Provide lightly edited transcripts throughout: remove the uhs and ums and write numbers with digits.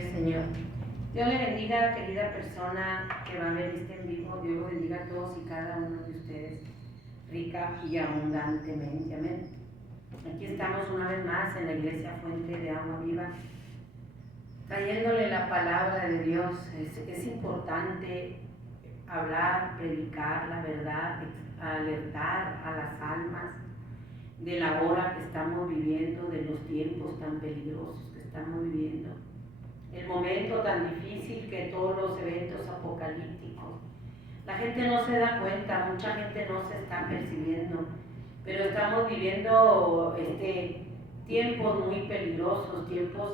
el Señor. Dios le bendiga, querida persona que va a ver este en vivo. Dios lo bendiga a todos y cada uno de ustedes, rica y abundantemente. Amén. Aquí estamos una vez más en la Iglesia Fuente de Agua Viva, trayéndole la palabra de Dios. Es importante hablar, predicar la verdad, alertar a las almas de la hora que estamos viviendo, de los tiempos tan peligrosos que estamos viviendo, el momento tan difícil que todos los eventos apocalípticos. La gente no se da cuenta, mucha gente no se está percibiendo, pero estamos viviendo tiempos muy peligrosos, tiempos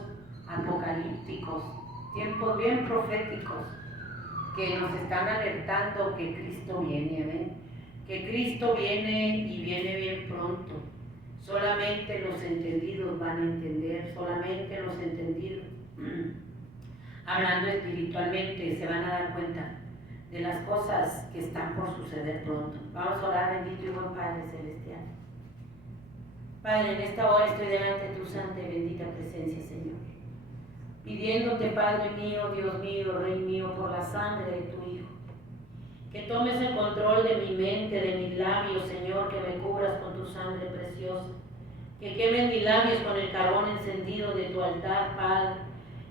apocalípticos, tiempos bien proféticos que nos están alertando que Cristo viene, ¿ven? Que Cristo viene y viene bien pronto. Solamente los entendidos van a entender, solamente los entendidos, hablando espiritualmente, se van a dar cuenta de las cosas que están por suceder pronto. Vamos a orar, bendito y buen Padre Celestial. Padre, en esta hora estoy delante de tu santa y bendita presencia, Señor, pidiéndote, Padre mío, Dios mío, Rey mío, por la sangre de tu Hijo, que tomes el control de mi mente, de mis labios, Señor, que me cubras con tu sangre preciosa, que quemen mis labios con el carbón encendido de tu altar, Padre,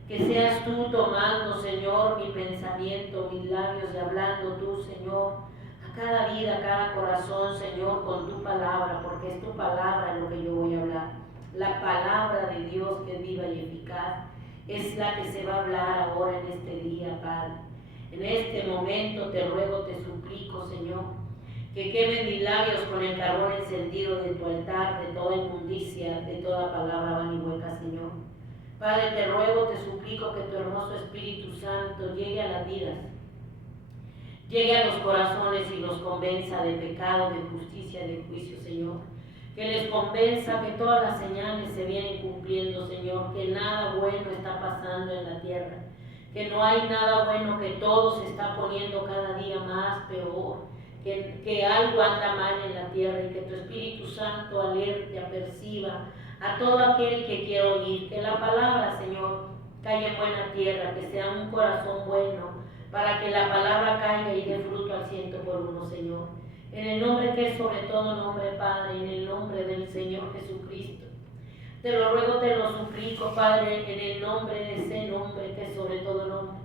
que seas tú tomando, Señor, mi pensamiento, mis labios y hablando tú, Señor, a cada vida, a cada corazón, Señor, con tu palabra, porque es tu palabra lo que yo voy a hablar. La palabra de Dios que es viva y eficaz es la que se va a hablar ahora en este día, Padre. En este momento te ruego, te suplico, Señor, que quemen mis labios con el carbón encendido de tu altar, de toda inmundicia, de toda palabra vana y hueca, Señor. Padre, te ruego, te suplico que tu hermoso Espíritu Santo llegue a las vidas, llegue a los corazones y los convenza de pecado, de justicia, de juicio, Señor. Que les convenza que todas las señales se vienen cumpliendo, Señor, que nada bueno está pasando en la tierra, que no hay nada bueno, que todo se está poniendo cada día más peor, que algo anda mal en la tierra y que tu Espíritu Santo alerte, aperciba a todo aquel que quiera oír, que la palabra, Señor, caiga en buena tierra, que sea un corazón bueno, para que la palabra caiga y dé fruto al 100 por 1, Señor. En el nombre que es sobre todo nombre, Padre, en el nombre del Señor Jesucristo. Te lo ruego, te lo suplico, Padre, en el nombre de ese nombre que es sobre todo nombre,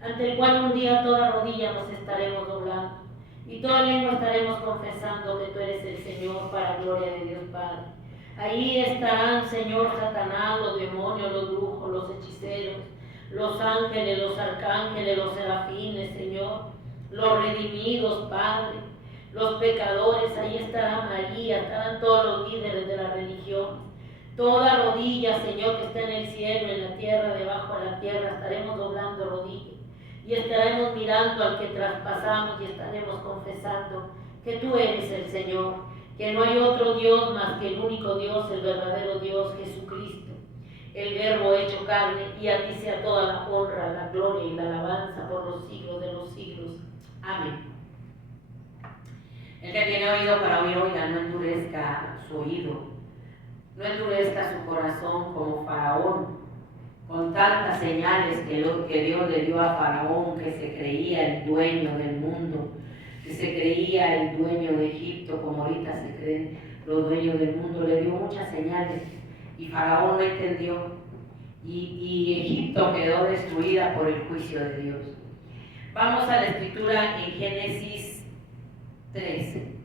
ante el cual un día toda rodilla nos estaremos doblando y toda lengua estaremos confesando que tú eres el Señor, para gloria de Dios Padre. Ahí estarán, Señor, Satanás, los demonios, los brujos, los hechiceros, los ángeles, los arcángeles, los serafines, Señor, los redimidos, Padre, los pecadores. Ahí estará María, estarán todos los líderes de la religión. Toda rodilla, Señor, que está en el cielo, en la tierra, debajo de la tierra, estaremos doblando rodillas y estaremos mirando al que traspasamos y estaremos confesando que tú eres el Señor, que no hay otro Dios más que el único Dios, el verdadero Dios, Jesucristo, el Verbo hecho carne, y a ti sea toda la honra, la gloria y la alabanza por los siglos de los siglos. Amén. El que tiene oído para oír, oiga, no endurezca su oído, no endurezca su corazón como Faraón, con tantas señales que Dios le dio a Faraón, que se creía el dueño del mundo, que se creía el dueño de Egipto, como ahorita se creen los dueños del mundo. Le dio muchas señales y Faraón no entendió, y Egipto quedó destruida por el juicio de Dios. Vamos a la escritura en Génesis 13.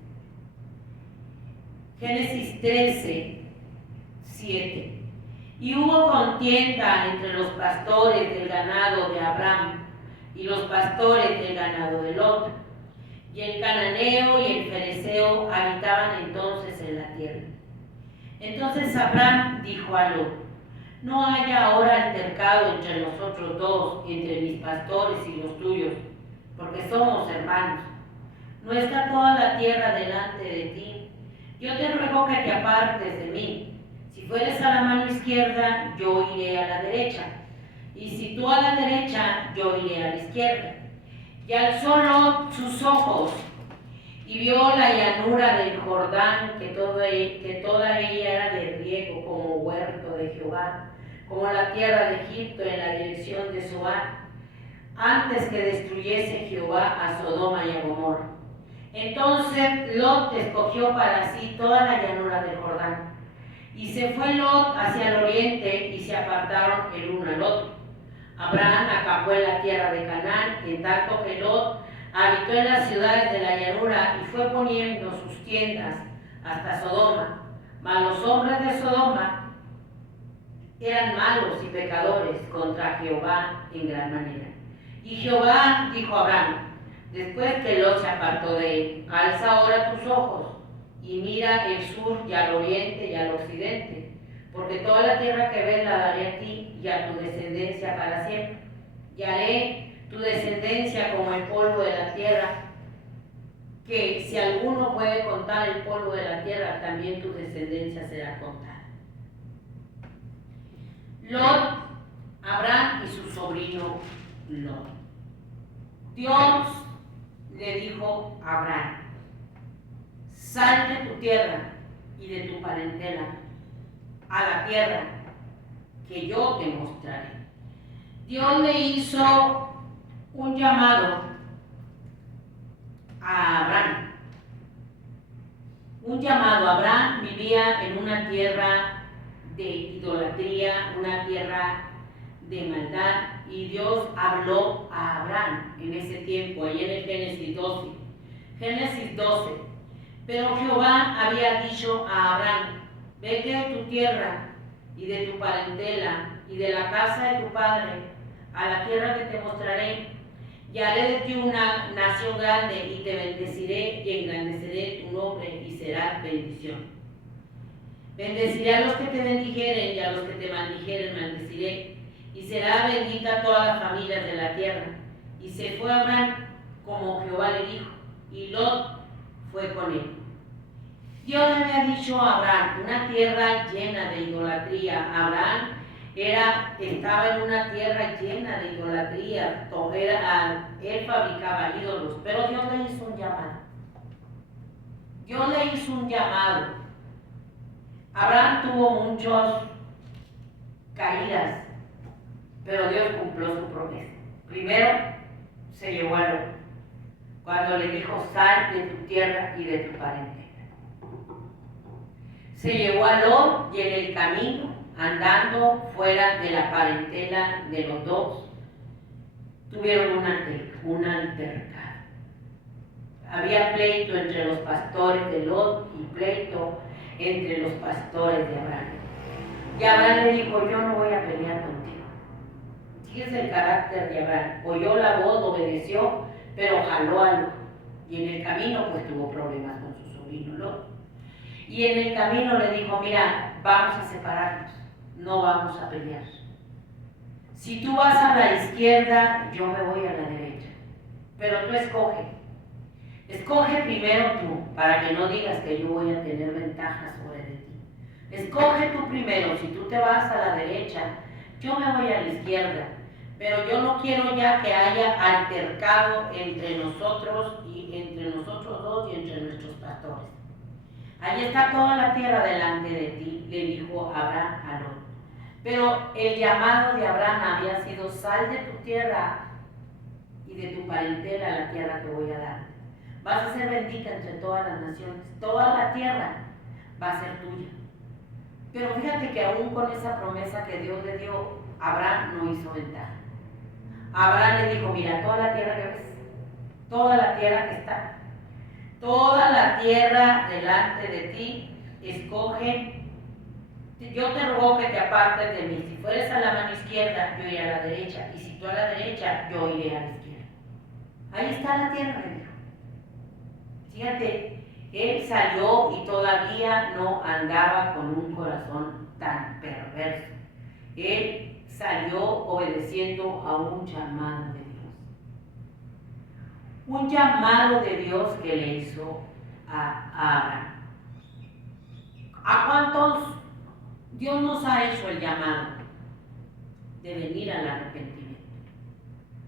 Génesis 13, 7. Y hubo contienda entre los pastores del ganado de Abraham y los pastores del ganado de Lot. Y el cananeo y el fereceo habitaban entonces en la tierra. Entonces Abraham dijo a Lot: no haya ahora altercado entre nosotros dos, entre mis pastores y los tuyos, porque somos hermanos. ¿No está toda la tierra delante de ti? Yo te ruego que te apartes de mí. Si fueres a la mano izquierda, yo iré a la derecha, y si tú a la derecha, yo iré a la izquierda. Y alzó Lot sus ojos y vio la llanura del Jordán, que toda ella era de riego, como huerto de Jehová, como la tierra de Egipto en la dirección dirección de Zoar, antes que destruyese Jehová a Sodoma y a Gomorra. Entonces Lot escogió para sí toda la llanura del Jordán, y se fue Lot hacia el oriente, y se apartaron el uno al otro. Abraham acampó en la tierra de Canaán, en tanto que Lot habitó en las ciudades de la llanura, y fue poniendo sus tiendas hasta Sodoma. Mas los hombres de Sodoma eran malos y pecadores contra Jehová en gran manera. Y Jehová dijo a Abraham, después que Lot se apartó de él: alza ahora tus ojos y mira el sur y al oriente y al occidente, porque toda la tierra que ves la daré a ti y a tu descendencia para siempre. Y haré tu descendencia como el polvo de la tierra, que si alguno puede contar el polvo de la tierra, también tu descendencia será contada. Lot, Abraham y su sobrino Lot. Dios le dijo a Abraham: sal de tu tierra y de tu parentela a la tierra que yo te mostraré. Dios le hizo un llamado a Abraham. Un llamado. Abraham vivía en una tierra de idolatría, una tierra de maldad, y Dios habló a Abraham en ese tiempo, ahí en el Génesis 12. Génesis 12. Pero Jehová había dicho a Abraham: vete de tu tierra y de tu parentela y de la casa de tu padre a la tierra que te mostraré, y haré de ti una nación grande, y te bendeciré y engrandeceré tu nombre, y serás bendición. Bendeciré a los que te bendijeren, y a los que te maldijeren maldeciré, y será bendita toda la familia de la tierra. Y se fue Abraham como Jehová le dijo, y Lot fue con él. Dios le había dicho a Abraham una tierra llena de idolatría. Abraham estaba en una tierra llena de idolatría. Él fabricaba ídolos, pero Dios le hizo un llamado. Dios le hizo un llamado. Abraham tuvo muchas caídas, pero Dios cumplió su promesa. Primero se llevó a Lot, cuando le dijo: sal de tu tierra y de tu parentela. Se llevó a Lot, y en el camino, andando fuera de la parentela de los dos, tuvieron un altercado. Había pleito entre los pastores de Lot y pleito entre los pastores de Abraham. Y Abraham le dijo: yo no voy a pelear contigo. Fíjese el carácter de Abraham. Oyó la voz, obedeció, pero jaló a Lot. Y en el camino pues tuvo problemas con su sobrino Lot. Y en el camino le dijo: mira, vamos a separarnos, no vamos a pelear. Si tú vas a la izquierda, yo me voy a la derecha. Pero tú escoge. Escoge primero tú, para que no digas que yo voy a tener ventaja sobre de ti. Escoge tú primero. Si tú te vas a la derecha, yo me voy a la izquierda. Pero yo no quiero ya que haya altercado entre nosotros dos y entre nuestros pastores. Allí está toda la tierra delante de ti, le dijo Abraham a Lot. Pero el llamado de Abraham había sido: sal de tu tierra y de tu parentela a la tierra que voy a dar. Vas a ser bendita entre todas las naciones, toda la tierra va a ser tuya. Pero fíjate que aún con esa promesa que Dios le dio, Abraham no hizo ventaja. Abraham le dijo: mira, toda la tierra que ves, toda la tierra que está, toda la tierra delante de ti, escoge. Yo te ruego que te apartes de mí. Si fueres a la mano izquierda, yo iré a la derecha. Y si tú a la derecha, yo iré a la izquierda. Ahí está la tierra, le dijo. Fíjate, él salió y todavía no andaba con un corazón tan perverso. Él salió obedeciendo a un llamado de Dios. Un llamado de Dios que le hizo a Abraham. ¿A cuántos Dios nos ha hecho el llamado de venir al arrepentimiento?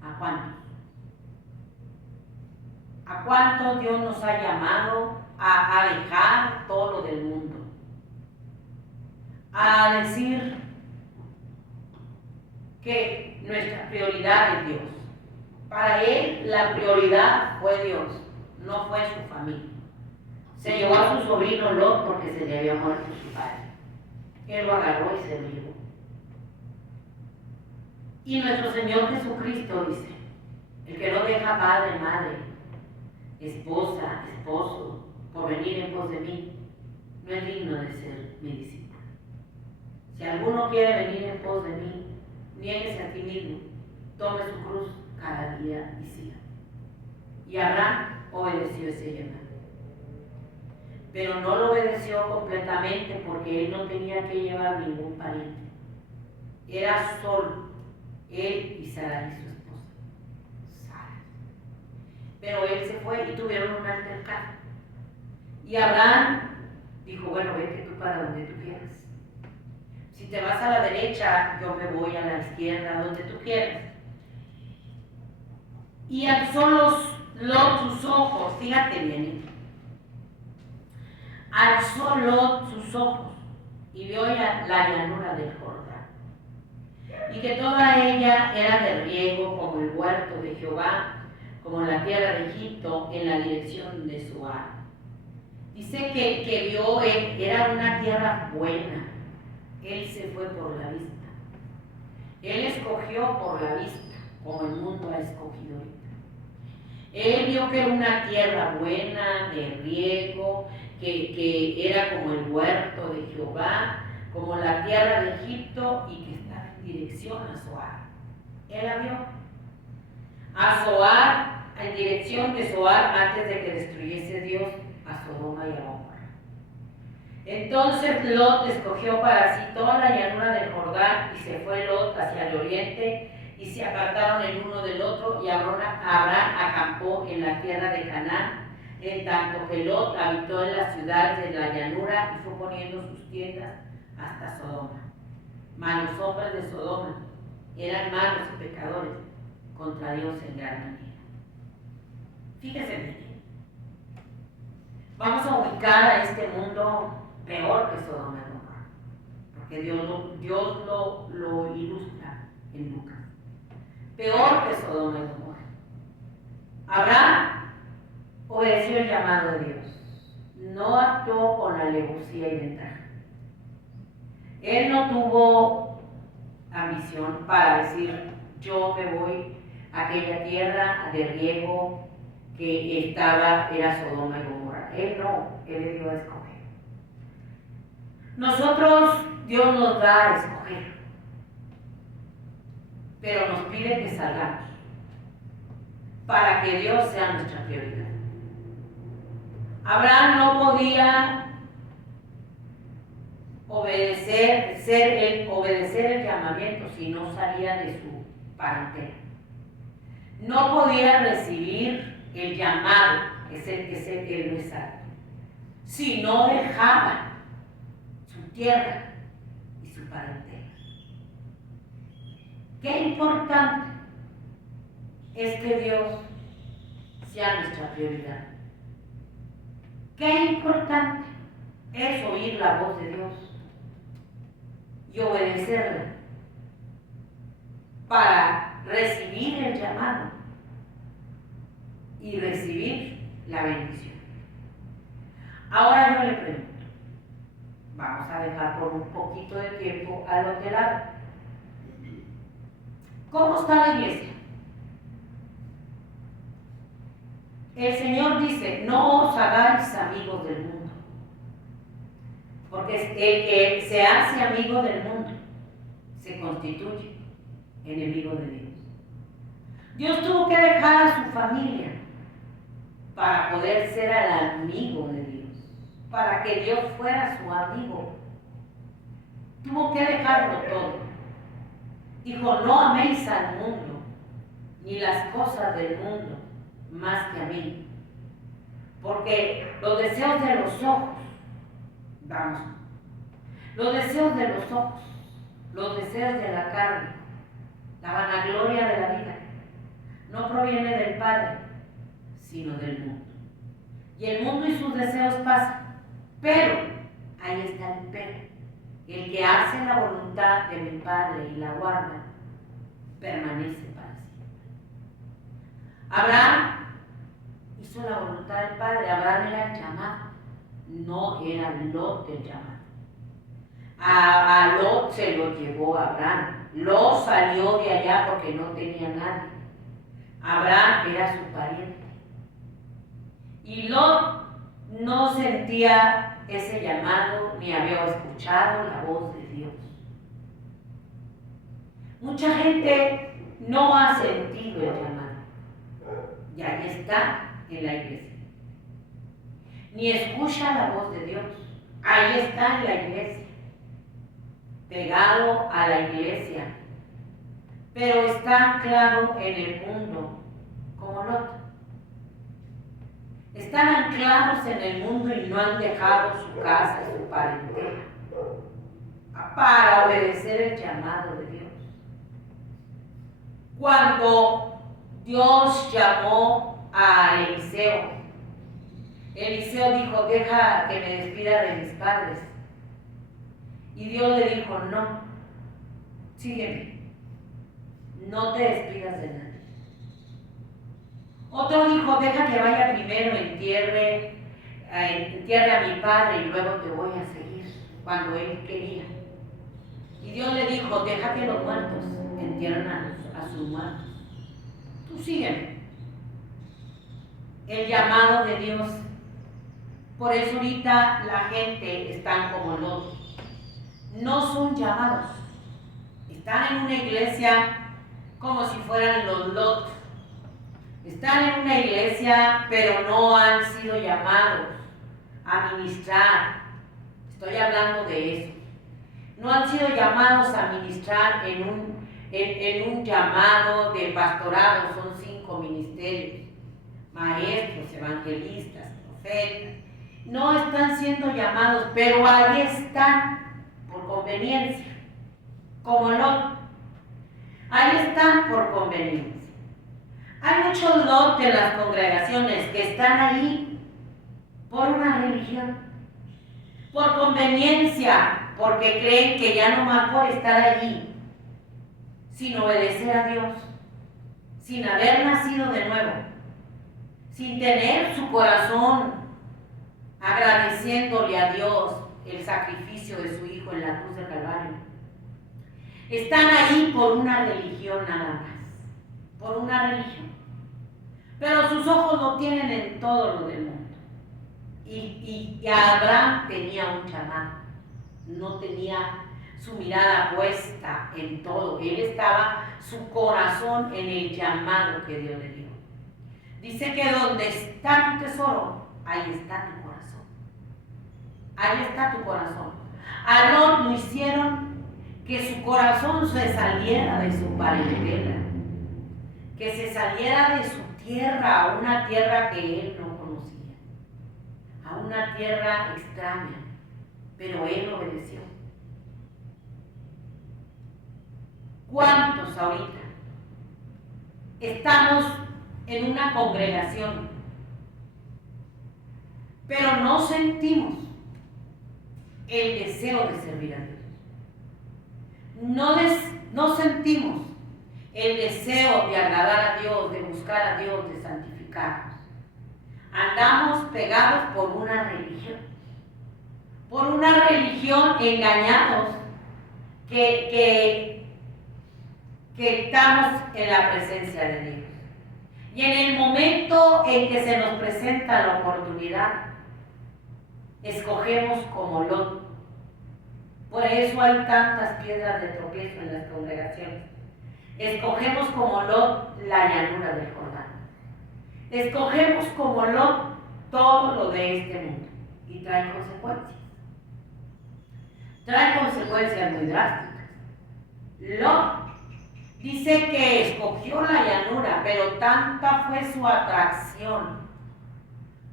¿A cuántos? ¿A cuántos Dios nos ha llamado a dejar todo lo del mundo? A decir que nuestra prioridad es Dios. Para él la prioridad fue Dios, no fue su familia. Se llevó a su sobrino Lot porque se le había muerto su padre. Él lo agarró y se lo llevó. Y nuestro Señor Jesucristo dice, el que no deja padre, madre, esposa, esposo, por venir en pos de mí, no es digno de ser mi discípulo. Si alguno quiere venir en pos de mí, niéguese a ti mismo, tome su cruz cada día y siga. Y Abraham obedeció ese llamado. Pero no lo obedeció completamente porque él no tenía que llevar ningún pariente. Era solo él y Sarai, su esposa. Sara. Pero él se fue y tuvieron un altercado. Y Abraham dijo, bueno, vete tú para donde tú quieras. Si te vas a la derecha, yo me voy a la izquierda, donde tú quieras. Y alzó Lot sus ojos, fíjate bien. Alzó Lot sus ojos y vio la llanura del Jordán, y que toda ella era de riego como el huerto de Jehová, como la tierra de Egipto en la dirección de Zoar. Dice que vio, era una tierra buena. Él se fue por la vista. Él escogió por la vista, como el mundo ha escogido ahorita. Él vio que era una tierra buena, de riego, que era como el huerto de Jehová, como la tierra de Egipto y que estaba en dirección a Zoar. Él la vio. A Zoar, en dirección de Zoar, antes de que destruyese Dios a Sodoma y a Gomorra. Entonces Lot escogió para sí toda la llanura del Jordán y se fue Lot hacia el oriente y se apartaron el uno del otro y Abraham acampó en la tierra de Canaán, en tanto que Lot habitó en las ciudades de la llanura y fue poniendo sus tiendas hasta Sodoma. Mas los hombres de Sodoma eran malos y pecadores contra Dios en gran manera. Fíjese bien. Vamos a ubicar a este mundo peor que Sodoma y Gomorra, porque Dios lo ilustra en Lucas. Peor que Sodoma y Gomorra. Abraham obedeció el llamado de Dios, no actuó con alevosía y ventaja. Él no tuvo ambición para decir, yo me voy a aquella tierra de riego que era Sodoma y Gomorra. Él no, él le dio a escoger. Nosotros, Dios nos da a escoger, pero nos pide que salgamos para que Dios sea nuestra prioridad. Abraham no podía obedecer el llamamiento si no salía de su parentela. No podía recibir el llamado, el mensaje, si no dejaba su tierra y su parentela. Qué importante es que Dios sea nuestra prioridad. Qué importante es oír la voz de Dios y obedecerla para recibir el llamado y recibir la bendición. Ahora yo le pregunto, vamos a dejar por un poquito de tiempo al hotelado. ¿Cómo está la iglesia? El Señor dice, no os hagáis amigos del mundo, porque el que se hace amigo del mundo se constituye enemigo de Dios. Dios tuvo que dejar a su familia para poder ser el amigo de Dios, para que Dios fuera su amigo. Tuvo que dejarlo todo. Dijo, no améis al mundo, ni las cosas del mundo, más que a mí. Porque los deseos de los ojos, los deseos de los ojos, los deseos de la carne, la vanagloria de la vida, no proviene del Padre, sino del mundo. Y el mundo y sus deseos pasan, pero, ahí está el pero, el que hace la voluntad de mi Padre y la guarda, permanece permanece para siempre. Abraham hizo la voluntad del Padre. Abraham era el llamado, no era Lot el llamado. A Lot se lo llevó Abraham. Lot salió de allá porque no tenía nadie. Abraham era su pariente. Y Lot no sentía ese llamado ni había escuchado la voz de Dios. Mucha gente no ha sentido el llamado. Y ahí está en la iglesia. Ni escucha la voz de Dios. Ahí está en la iglesia. Pegado a la iglesia. Pero está anclado en el mundo como Lot. Están anclados en el mundo y no han dejado su casa y su parentela para obedecer el llamado de Dios. Cuando Dios llamó a Eliseo, Eliseo dijo: deja que me despida de mis padres. Y Dios le dijo: no, sígueme, no te despidas de nadie. Otro dijo: deja que vaya primero, entierre a mi padre y luego te voy a seguir, cuando él quería. Y Dios le dijo: deja que los muertos entierren a sus muertos. Tú sígueme. El llamado de Dios. Por eso ahorita la gente está como Lot. No son llamados. Están en una iglesia como si fueran los Lot. Están en una iglesia, pero no han sido llamados a ministrar. Estoy hablando de eso. No han sido llamados a ministrar en un llamado de pastorado. Son 5 ministerios: maestros, evangelistas, profetas. No están siendo llamados, pero ahí están por conveniencia, como Lot. Ahí están por conveniencia. Hay muchos Lot en las congregaciones que están ahí por una religión, por conveniencia, porque creen que ya no más por estar allí, sin obedecer a Dios, sin haber nacido de nuevo, sin tener su corazón agradeciéndole a Dios el sacrificio de su Hijo en la cruz del Calvario. Están ahí por una religión nada más, por una religión. Pero sus ojos lo tienen en todo lo del mundo. Y Abraham tenía un llamado, no tenía su mirada puesta en todo. Él estaba su corazón en el llamado que Dios le dio. Dice que donde está tu tesoro, ahí está tu corazón. Ahí está tu corazón. A Lot lo hicieron que su corazón se saliera de su parentela, que se saliera de su tierra, a una tierra que él no conocía, a una tierra extraña, pero él obedeció. ¿Cuántos ahorita estamos en una congregación, pero no sentimos el deseo de servir a Dios? No sentimos el deseo de agradar a Dios, de buscar a Dios, de santificarnos. Andamos pegados por una religión engañados que estamos en la presencia de Dios. Y en el momento en que se nos presenta la oportunidad, escogemos como Lot. Por eso hay tantas piedras de tropiezo en las congregaciones. Escogemos como Lot la llanura del Jordán. Escogemos como Lot todo lo de este mundo. Y trae consecuencias. Trae consecuencias muy drásticas. Lot dice que escogió la llanura, pero tanta fue su atracción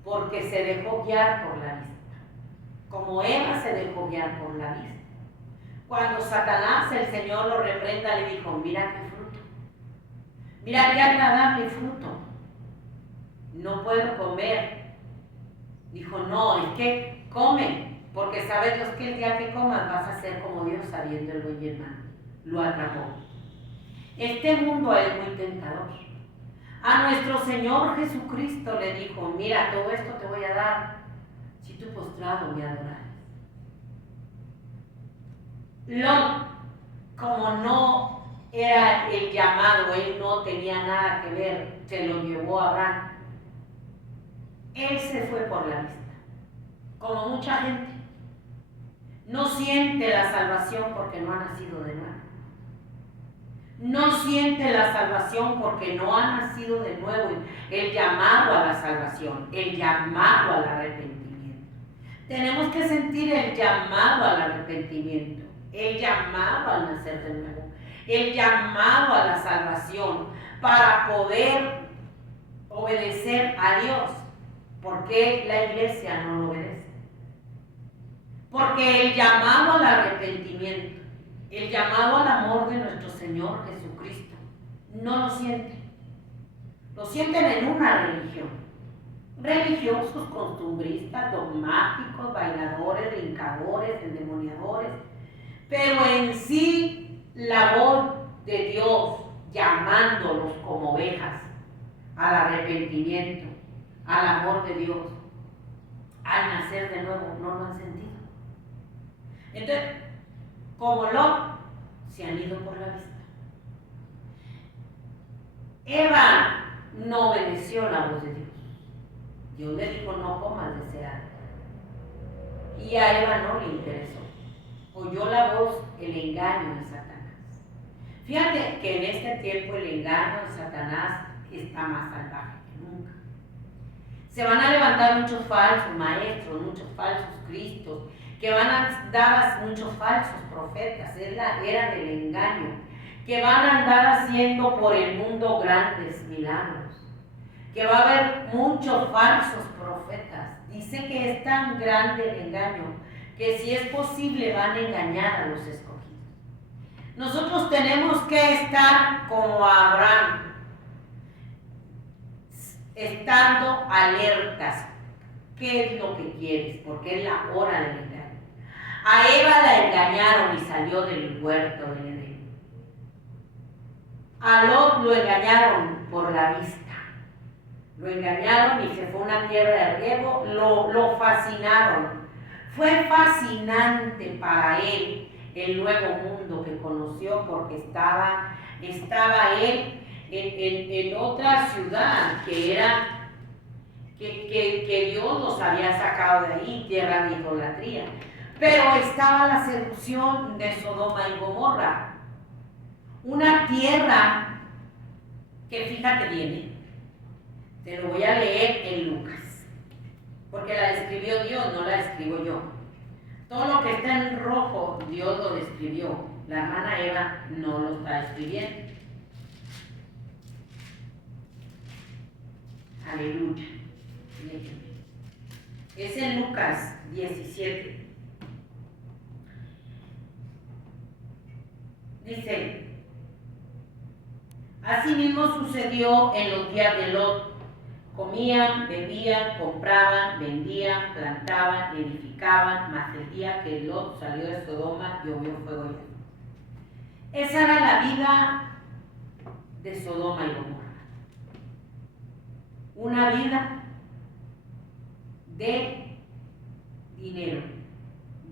porque se dejó guiar por la vista. Como Eva se dejó guiar por la vista. Cuando Satanás, el Señor, lo reprenda, le dijo: mira qué fruto, mira qué agradable fruto, no puedo comer. Dijo: no, es que come, porque sabe Dios que el día que comas vas a ser como Dios, sabiendo el bien y el mal. Lo atrapó. Este mundo es muy tentador. A nuestro Señor Jesucristo le dijo, mira, todo esto te voy a dar si tú postrado me adorares. Lot, como no era el llamado, él no tenía nada que ver, se lo llevó a Abraham. Él se fue por la vista, como mucha gente. No siente la salvación porque no ha nacido de nuevo. No siente la salvación porque no ha nacido de nuevo. El llamado a la salvación, el llamado al arrepentimiento. Tenemos que sentir el llamado al arrepentimiento, el llamado al nacer de nuevo, el llamado a la salvación para poder obedecer a Dios. ¿Por qué la iglesia no lo obedece? Porque el llamado al arrepentimiento, el llamado al amor de nuestro Señor Jesucristo, no lo sienten. Lo sienten en una religión. Religiosos, costumbristas, dogmáticos, bailadores, brincadores, endemoniadores. Pero en sí, la voz de Dios llamándolos como ovejas al arrepentimiento, al amor de Dios, al nacer de nuevo, no lo han sentido. Entonces, como Lot, se han ido por la vista. Eva no obedeció la voz de Dios. Dios le dijo, no comas de ese árbol. Y a Eva no le interesó. Oyó la voz, el engaño de Satanás. Fíjate que en este tiempo el engaño de Satanás está más salvaje que nunca. Se van a levantar muchos falsos maestros, muchos falsos cristos, que van a dar muchos falsos profetas, es la era del engaño, que van a andar haciendo por el mundo grandes milagros, que va a haber muchos falsos profetas. Dice que es tan grande el engaño que si es posible van a engañar a los escogidos. Nosotros tenemos que estar como Abraham, estando alertas. ¿Qué es lo que quieres? Porque es la hora del engaño. A Eva la engañaron y salió del huerto del Edén. A Lot lo engañaron por la vista. Lo engañaron y se fue a una tierra de riego, lo fascinaron. Fue fascinante para él el nuevo mundo que conoció porque estaba él en otra ciudad que era que Dios los había sacado de ahí, tierra de idolatría. Pero estaba la seducción de Sodoma y Gomorra, una tierra que, fíjate bien, te lo voy a leer en Lucas, porque la describió Dios, no la escribo yo. Todo lo que está en rojo, Dios lo describió, la hermana Eva no lo está escribiendo. Aleluya. Es en Lucas 17. Dice, asimismo sucedió en los días de Lot. Comían, bebían, compraban, vendían, plantaban, edificaban, mas el día que Lot salió de Sodoma, llovió fuego y azufre. Esa era la vida de Sodoma y Gomorra. Una vida de dinero,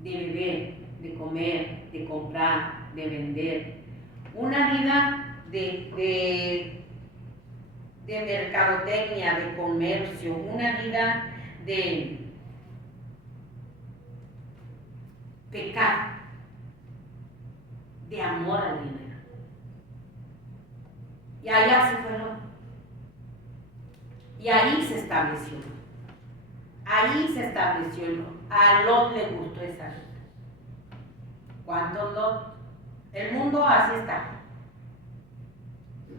de beber, de comer, de comprar, de vender. Una vida de mercadotecnia, de comercio, una vida de pecado, de amor al dinero. Y allá se fue Lot. Y ahí se estableció. Ahí se estableció Lot. A Lot le gustó esa vida. ¿Cuántos Lot? El mundo así está.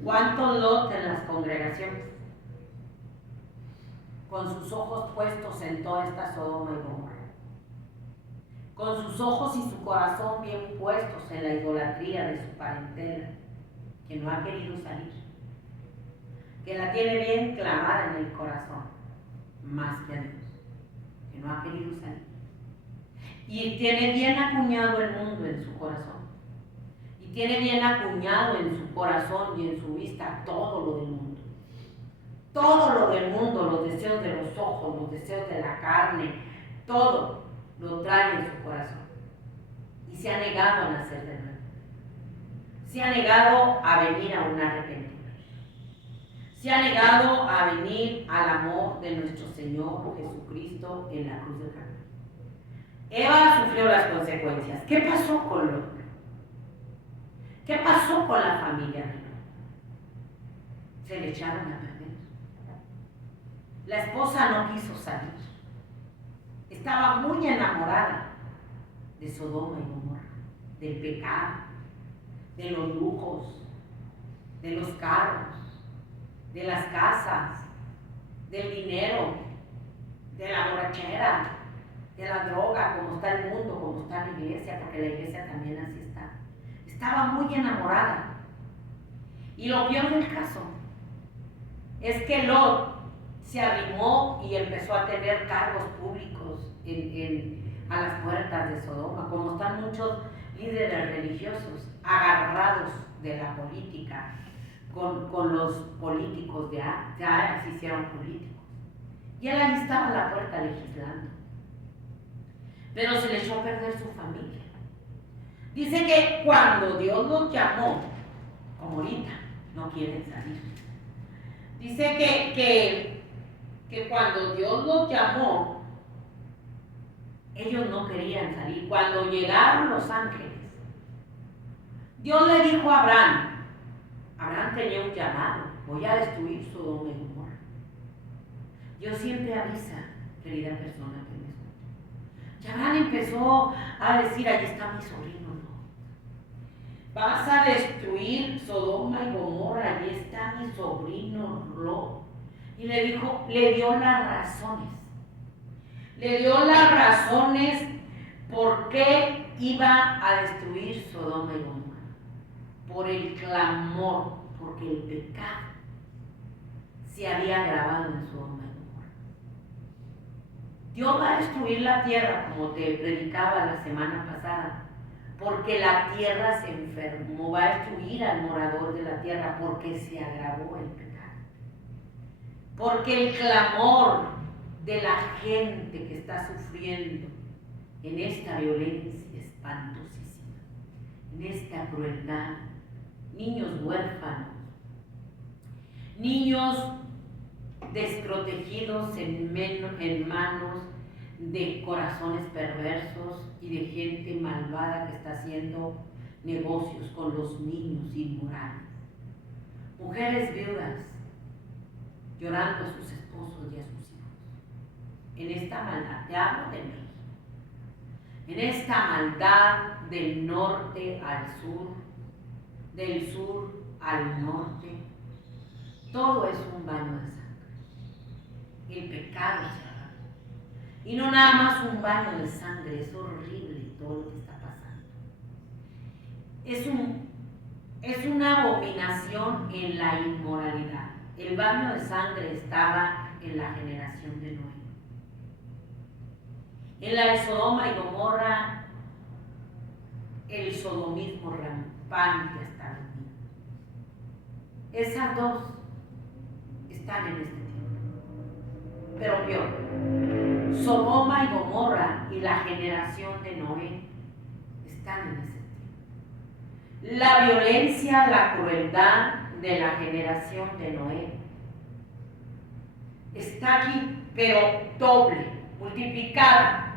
¿Cuántos Lot en las congregaciones? Con sus ojos puestos en toda esta Sodoma y Gomorra. Con sus ojos y su corazón bien puestos en la idolatría de su parentela, que no ha querido salir. Que la tiene bien clavada en el corazón, más que a Dios. Que no ha querido salir. Y tiene bien acuñado el mundo en su corazón. Y tiene bien acuñado en su corazón y en su vista todo lo del mundo. Todo lo del mundo, los deseos de los ojos, los deseos de la carne, todo lo trae en su corazón. Y se ha negado a nacer de nuevo. Se ha negado a venir a un arrepentimiento. Se ha negado a venir al amor de nuestro Señor Jesucristo en la cruz del Calvario. Eva sufrió las consecuencias. ¿Qué pasó con Lot? ¿Qué pasó con la familia de Lot? Se le echaron a perder. La esposa no quiso salir. Estaba muy enamorada de Sodoma y Gomorra, del pecado, de los lujos, de los carros, de las casas, del dinero, de la borrachera, de la droga, como está el mundo, como está la iglesia, porque la iglesia también así está. Estaba muy enamorada. Y lo peor del caso es que Lot se arrimó y empezó a tener cargos públicos a las puertas de Sodoma, como están muchos líderes religiosos agarrados de la política, con los políticos ya se hicieron políticos. Y él ahí estaba a la puerta legislando. Pero se le echó a perder su familia. Dice que cuando Dios los llamó, como ahorita, no quieren salir. Dice que cuando Dios los llamó, ellos no querían salir. Cuando llegaron los ángeles, Dios le dijo a Abraham tenía un llamado: voy a destruir Sodoma y Gomorra. Dios siempre avisa, querida persona que me escucha. Y Abraham empezó a decir: ahí está mi sobrino, ¿no? Vas a destruir Sodoma y Gomorra, ahí está mi sobrino Lot. Y le dio las razones. Le dio las razones por qué iba a destruir Sodoma y Gomorra. Por el clamor, porque el pecado se había agravado en Sodoma y Gomorra. Dios va a destruir la tierra, como te predicaba la semana pasada, porque la tierra se enfermó. Va a destruir al morador de la tierra porque se agravó el pecado. Porque el clamor de la gente que está sufriendo en esta violencia espantosísima, en esta crueldad, niños huérfanos, niños desprotegidos en manos de corazones perversos y de gente malvada que está haciendo negocios con los niños inmorales, mujeres viudas llorando a sus esposos y a sus hijos. En esta maldad, te hablo de México, en esta maldad del norte al sur, del sur al norte, todo es un baño de sangre. El pecado se agarra. Y no nada más un baño de sangre, es horrible todo lo que está pasando. Es una abominación en la inmoralidad. El baño de sangre estaba en la generación de Noé. En la de Sodoma y Gomorra, el sodomismo rampante hasta los niños. Esas dos están en este tiempo. Pero peor, Sodoma y Gomorra y la generación de Noé están en ese tiempo. La violencia, la crueldad de la generación de Noé está aquí, pero doble, multiplicado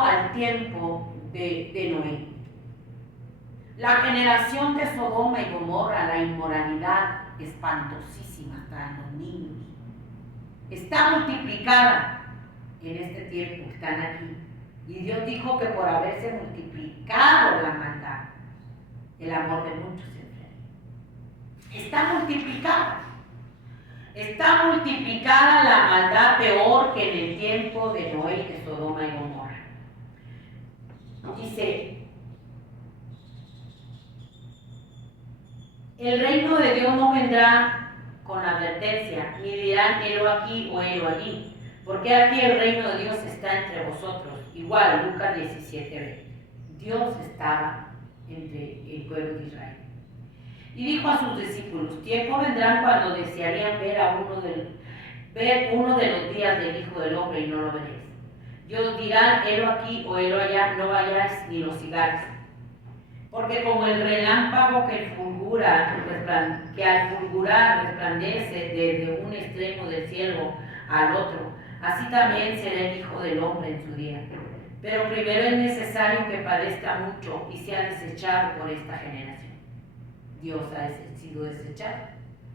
al tiempo de Noé. La generación de Sodoma y Gomorra, la inmoralidad espantosísima hasta en los niños, está multiplicada en este tiempo, están aquí. Y Dios dijo que por haberse multiplicado la maldad, el amor de muchos se enfriaría. Está multiplicada. Está multiplicada la maldad peor que en el tiempo de Noé y de Sodoma y Gomorra. Dice: el reino de Dios no vendrá con advertencia, ni dirán helo aquí o helo allí, porque aquí el reino de Dios está entre vosotros. Igual, Lucas 17:20. Dios estaba entre el pueblo de Israel. Y dijo a sus discípulos: tiempo vendrán cuando desearían ver uno de los días del Hijo del Hombre y no lo veréis. Y os dirán: helo aquí o helo allá, no vayáis ni lo sigáis. Porque como el relámpago que al fulgurar resplandece desde un extremo del cielo al otro, así también será el Hijo del Hombre en su día. Pero primero es necesario que padezca mucho y sea desechado por esta generación. Dios ha sido desechado,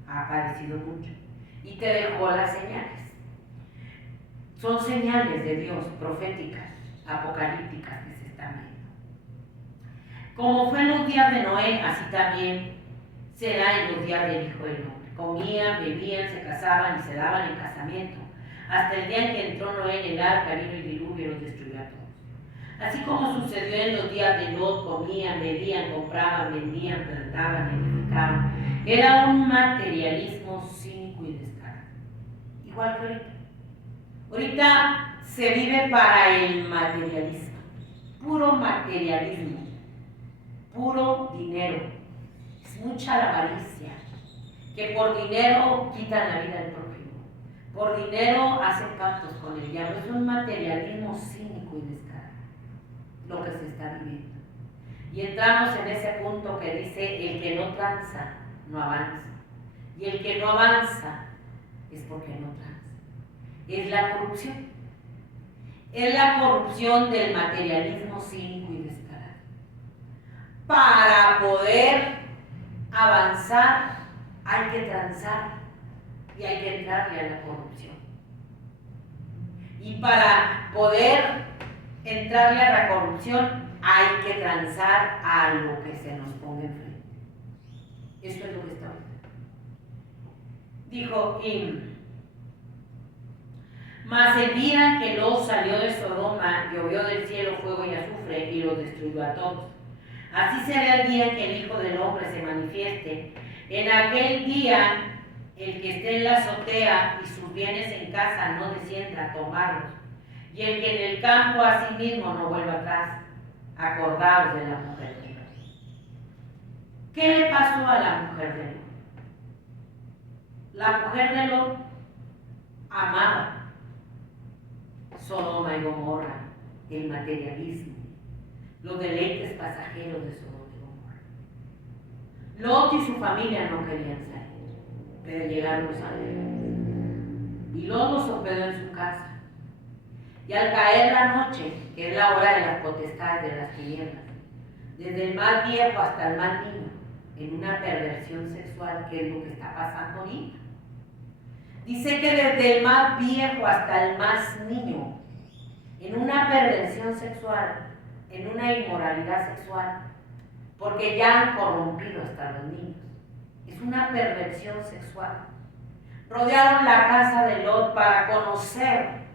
ha padecido mucho y te dejó las señales. Son señales de Dios, proféticas, apocalípticas que se están viendo. Como fue en los días de Noé, así también será en los días del Hijo del Hombre. Comían, bebían, se casaban y se daban en casamiento, hasta el día en que entró Noé en el arca, vino el diluvio y los destruyó a todos. Así como sucedió en los días de Lot, comían, bebían, compraban, vendían, plantaban, edificaban. Era un materialismo cínico y descarado. Igual que ahorita. Ahorita se vive para el materialismo, puro materialismo, puro dinero. Es mucha la avaricia, que por dinero quitan la vida del prójimo, por dinero hacen pactos con el diablo. Es un materialismo cínico y descarado lo que se está viviendo. Y entramos en ese punto que dice: el que no tranza, no avanza. Y el que no avanza es porque no tranza. Es la corrupción. Es la corrupción del materialismo cínico y descarado. Para poder avanzar hay que transar y hay que entrarle a la corrupción. Y para poder entrarle a la corrupción hay que transar a lo que se nos ponga enfrente. Eso es lo que está hablando. Dijo: mas el día que Lot salió de Sodoma, llovió del cielo fuego y azufre y los destruyó a todos. Así será el día en que el Hijo del Hombre se manifieste. En aquel día, el que esté en la azotea y sus bienes en casa no descienda a tomarlos, y el que en el campo a sí mismo no vuelva atrás. Acordaos de la mujer de Lot. ¿Qué le pasó a la mujer de Lot? La mujer de Lot amaba Sodoma y Gomorra, el materialismo, los deleites pasajeros de Sodoma y Gomorra. Lot y su familia no querían salir, pero llegaron los ángeles. Y Lot los hospedó en su casa. Y al caer la noche, que es la hora de las potestades de las tinieblas, desde el más viejo hasta el más niño, en una perversión sexual, que es lo que está pasando ahorita. Dice que desde el más viejo hasta el más niño, en una perversión sexual, en una inmoralidad sexual, porque ya han corrompido hasta los niños. Es una perversión sexual. Rodearon la casa de Lot para conocer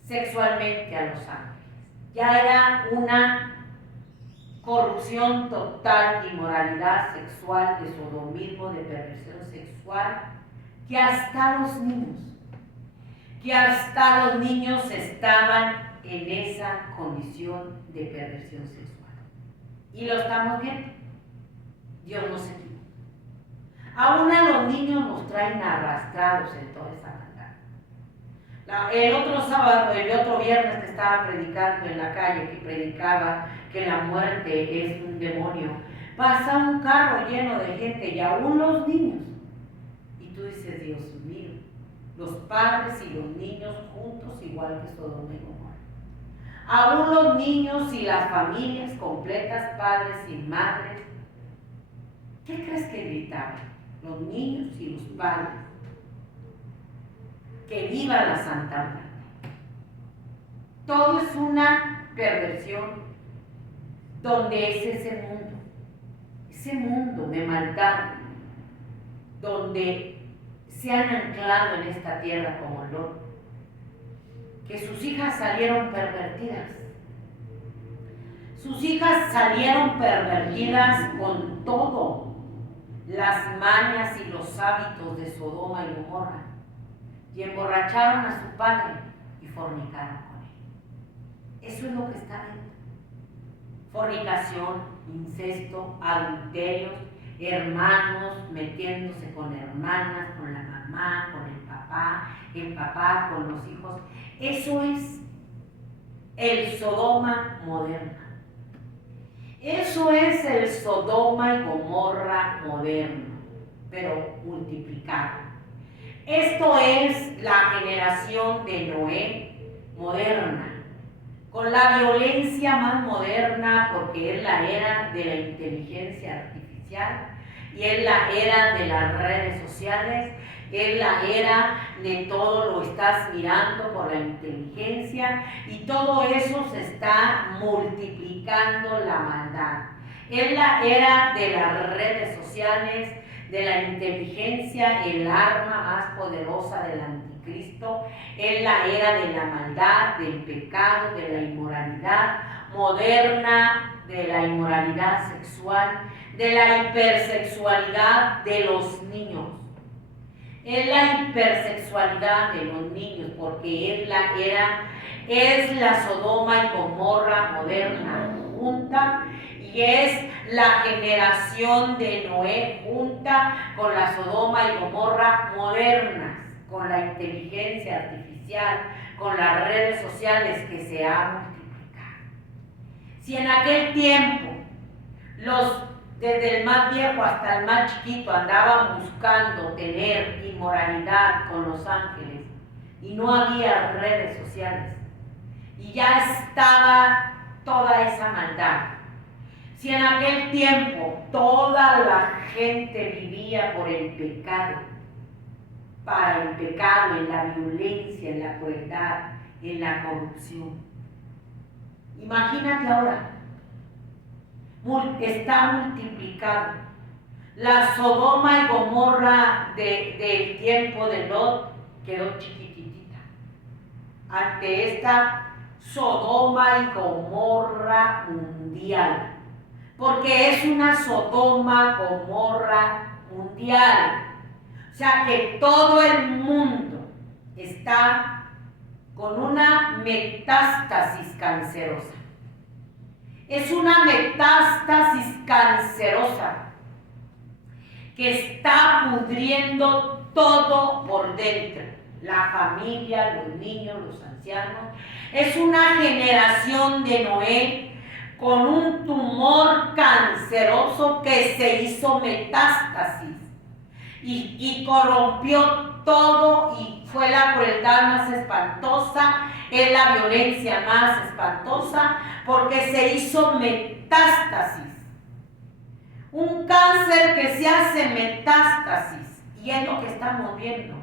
sexualmente a los ángeles. Ya era una corrupción total, inmoralidad sexual, de sodomismo, de perversión sexual, que hasta los niños estaban en esa condición de perversión sexual. Y lo estamos viendo. Dios no se equivoca. Aún a los niños los traen arrastrados en toda esa maldad. El otro viernes que estaba predicando en la calle, que predicaba que la muerte es un demonio, pasa un carro lleno de gente y aún los niños. Y tú dices: Dios mío, los padres y los niños juntos, igual que Sodoma y Gomorra. Aún los niños y las familias completas, padres y madres. ¿Qué crees que gritaban? Los niños y los padres. Que viva la Santa Muerte. Todo es una perversión donde es ese mundo de maldad, donde se han anclado en esta tierra como Lot, que sus hijas salieron pervertidas. Sus hijas salieron pervertidas con todo, las mañas y los hábitos de Sodoma y Gomorra, y emborracharon a su padre y fornicaron con él. Eso es lo que está viendo. fornicación, incesto, adulterios, hermanos metiéndose con hermanas, con la mamá, con el papá con los hijos. Eso es el Sodoma moderna. Eso es el Sodoma y Gomorra moderno, pero multiplicado. Esto es la generación de Noé moderna, con la violencia más moderna, porque es la era de la inteligencia artificial y es la era de las redes sociales, es la era de todo lo estás mirando por la inteligencia y todo eso se está multiplicando la maldad. Es la era de las redes sociales, de la inteligencia, el arma más poderosa del anticristo. Es la era de la maldad, del pecado, de la inmoralidad moderna, de la inmoralidad sexual, de la hipersexualidad de los niños. Es la hipersexualidad de los niños, porque es la Sodoma y Gomorra moderna junta, y es la generación de Noé junta con la Sodoma y Gomorra modernas, con la inteligencia artificial, con las redes sociales que se han multiplicado. Si en aquel tiempo desde el más viejo hasta el más chiquito andaban buscando tener inmoralidad con los ángeles y no había redes sociales y ya estaba toda esa maldad. Si en aquel tiempo toda la gente vivía por el pecado, para el pecado, en la violencia, en la crueldad, en la corrupción, imagínate ahora, está multiplicado. La Sodoma y Gomorra del tiempo de Lot quedó chiquitita ante esta Sodoma y Gomorra mundial, porque es una Sodoma y Gomorra mundial. O sea que todo el mundo está con una metástasis cancerosa. Es una metástasis cancerosa que está pudriendo todo por dentro. La familia, los niños, los ancianos. Es una generación de Noé con un tumor canceroso que se hizo metástasis y corrompió todo, y fue la crueldad más espantosa, es la violencia más espantosa, porque se hizo metástasis. Un cáncer que se hace metástasis, y es lo que estamos viendo.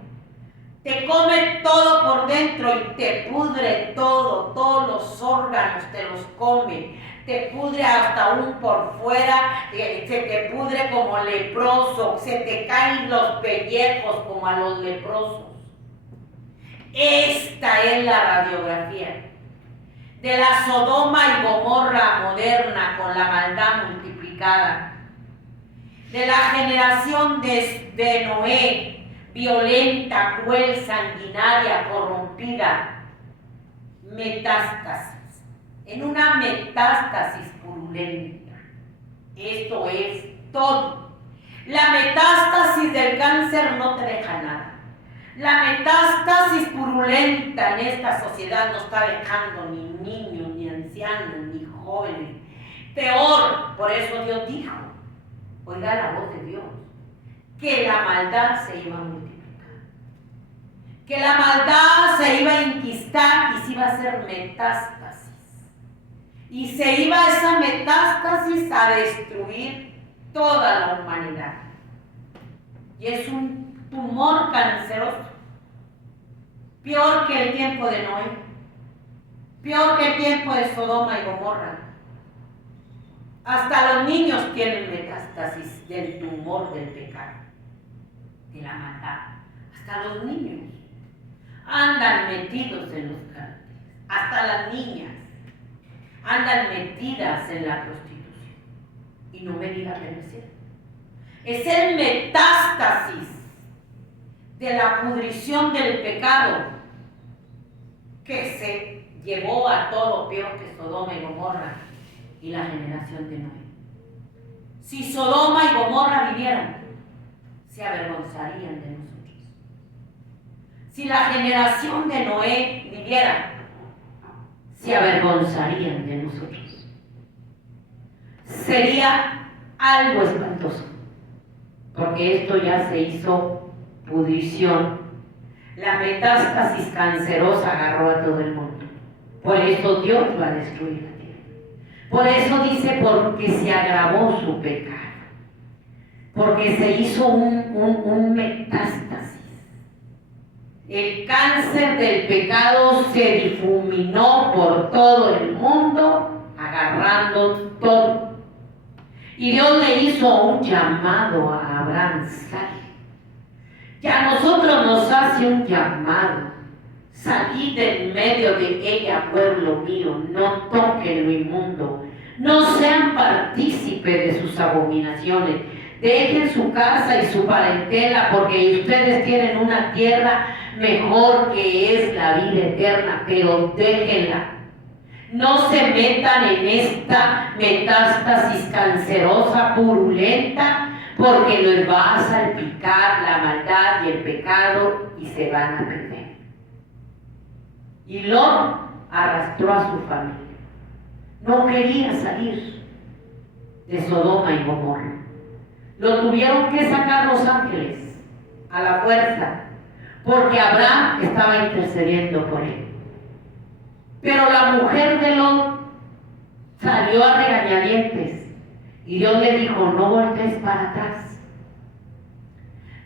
Te come todo por dentro y te pudre todo, todos los órganos te los come, te pudre hasta aún por fuera, se te pudre como leproso, se te caen los pellejos como a los leprosos. Esta es la radiografía de la Sodoma y Gomorra moderna con la maldad multiplicada, de la generación de Noé, violenta, cruel, sanguinaria, corrompida, metástasis, en una metástasis purulenta. Esto es todo. La metástasis del cáncer no te deja nada. La metástasis purulenta en esta sociedad no está dejando ni niños, ni ancianos, ni jóvenes. Peor, por eso Dios dijo, oiga la voz de Dios, que la maldad se iba a multiplicar, que la maldad se iba a enquistar y se iba a hacer metástasis. Y se iba esa metástasis a destruir toda la humanidad. Y es un tumor canceroso, peor que el tiempo de Noé, peor que el tiempo de Sodoma y Gomorra. Hasta los niños tienen metástasis del tumor del pecado, de la maldad. Hasta los niños andan metidos en los cárteles, hasta las niñas andan metidas en la prostitución. Y no me digan que no es cierto. Es el metástasis de la pudrición del pecado que se llevó a todo peor que Sodoma y Gomorra. y la generación de Noé. Si Sodoma y Gomorra vivieran, se avergonzarían de nosotros. Si la generación de Noé viviera, se avergonzarían de nosotros. Sería algo espantoso, porque esto ya se hizo pudrición. La metástasis cancerosa agarró a todo el mundo. Por eso Dios va a destruir la tierra. Por eso dice, porque se agravó su pecado. Porque se hizo un metástasis. El cáncer del pecado se difuminó por todo el mundo, agarrando todo. Y Dios le hizo un llamado a Abraham, sal. Y a nosotros nos hace un llamado. Salid en medio de ella, pueblo mío, no toquen lo inmundo, no sean partícipes de sus abominaciones, dejen su casa y su parentela, porque ustedes tienen una tierra mejor que es la vida eterna, pero déjenla. No se metan en esta metástasis cancerosa, purulenta, porque les va a salpicar la maldad y el pecado y se van a perder. Y Lot arrastró a su familia. No quería salir de Sodoma y Gomorra. Lo tuvieron que sacar los ángeles a la fuerza, porque Abraham estaba intercediendo por él. Pero la mujer de Lot salió a regañadientes y Dios le dijo, no voltees para atrás.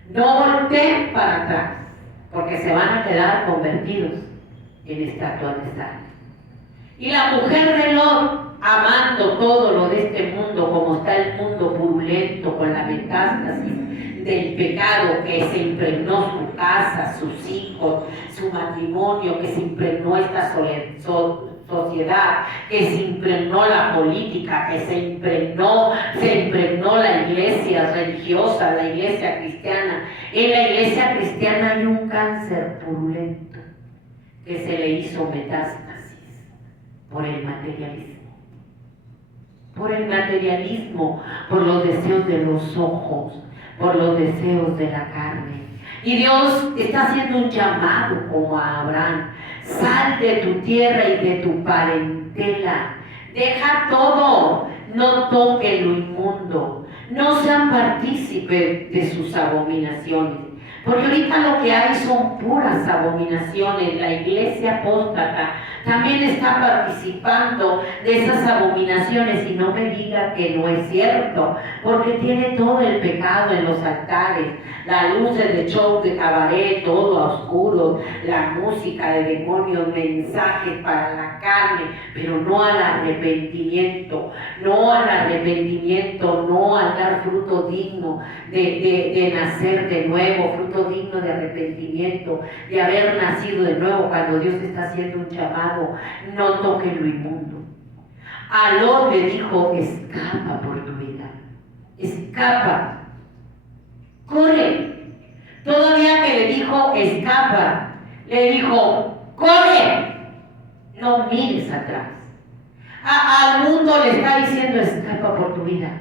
No volteen para atrás, porque se van a quedar convertidos en estatua de sal. Y la mujer de Lot, amando todo lo de este mundo, como está el mundo purulento con la metástasis del pecado, que se impregnó su casa, sus hijos, su matrimonio, que se impregnó esta sociedad, que se impregnó la política, que se impregnó la iglesia religiosa, la iglesia cristiana. En la iglesia cristiana hay un cáncer purulento que se le hizo metástasis por el materialismo. Por el materialismo, por los deseos de los ojos, por los deseos de la carne. Y Dios está haciendo un llamado como a Abraham. Sal de tu tierra y de tu parentela. Deja todo. No toquen lo inmundo. No sean partícipes de sus abominaciones. Porque ahorita lo que hay son puras abominaciones. La iglesia apóstata también está participando de esas abominaciones, y no me diga que no es cierto, porque tiene todo el pecado en los altares, las luces de show, de cabaret, todo a oscuro, la música de demonios, mensajes para la carne, pero no al arrepentimiento, no al dar fruto digno de nacer de nuevo, fruto digno de arrepentimiento, de haber nacido de nuevo cuando Dios está haciendo un llamado. No toquen lo inmundo. A Lot le dijo, escapa por tu vida, escapa, corre. Todavía que le dijo, escapa, le dijo, corre, no mires atrás. Al mundo le está diciendo, escapa por tu vida.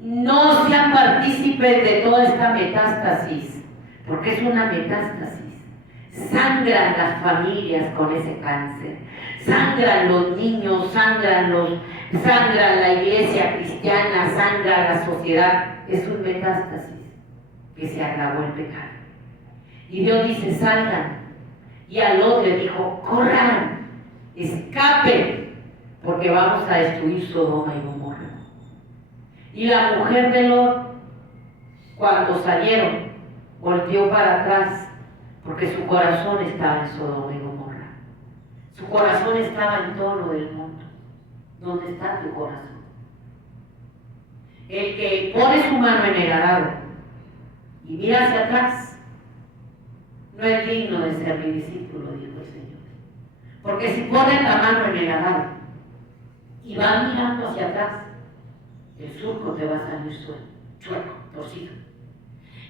No sean partícipes de toda esta metástasis, porque es una metástasis. Sangran las familias con ese cáncer, sangran los niños, sangra la iglesia cristiana, sangra la sociedad. Es un metástasis que se agravó el pecado. Y Dios dice, salgan. Y a Lot le dijo, corran, escapen, porque vamos a destruir Sodoma y Gomorra. Y la mujer de Lot, cuando salieron, volteó para atrás, porque su corazón estaba en Sodoma y Gomorra. Su corazón estaba en todo lo del mundo. ¿Dónde está tu corazón? El que pone su mano en el arado y mira hacia atrás, no es digno de ser mi discípulo, dijo el Señor. Porque si pones la mano en el arado y vas mirando hacia atrás, el surco te va a salir chueco, torcido.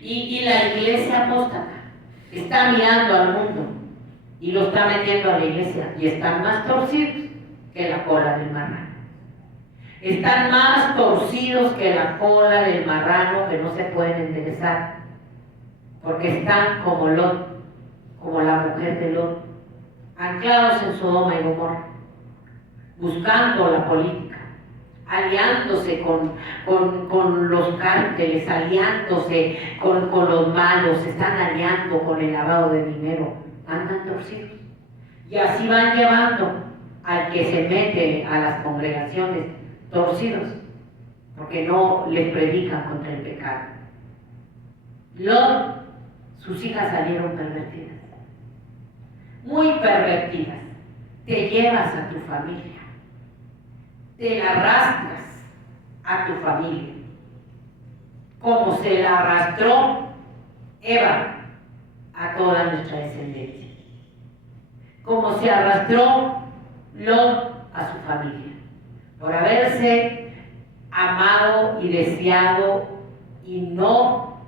Y la iglesia apóstata está mirando al mundo y lo está metiendo a la iglesia, y están más torcidos que la cola del marrano. Están más torcidos que la cola del marrano que no se pueden enderezar, porque están como Lot, como la mujer de Lot, anclados en Sodoma y Gomorra, buscando la política, aliándose con los cárteles, aliándose con los malos, se están aliando con el lavado de dinero, andan torcidos. Y así van llevando al que se mete a las congregaciones torcidos, porque no les predican contra el pecado. Lot, sus hijas salieron pervertidas, muy pervertidas. Te llevas a tu familia, te la arrastras a tu familia, como se la arrastró Eva a toda nuestra descendencia, como se arrastró Lot a su familia, por haberse amado y deseado y no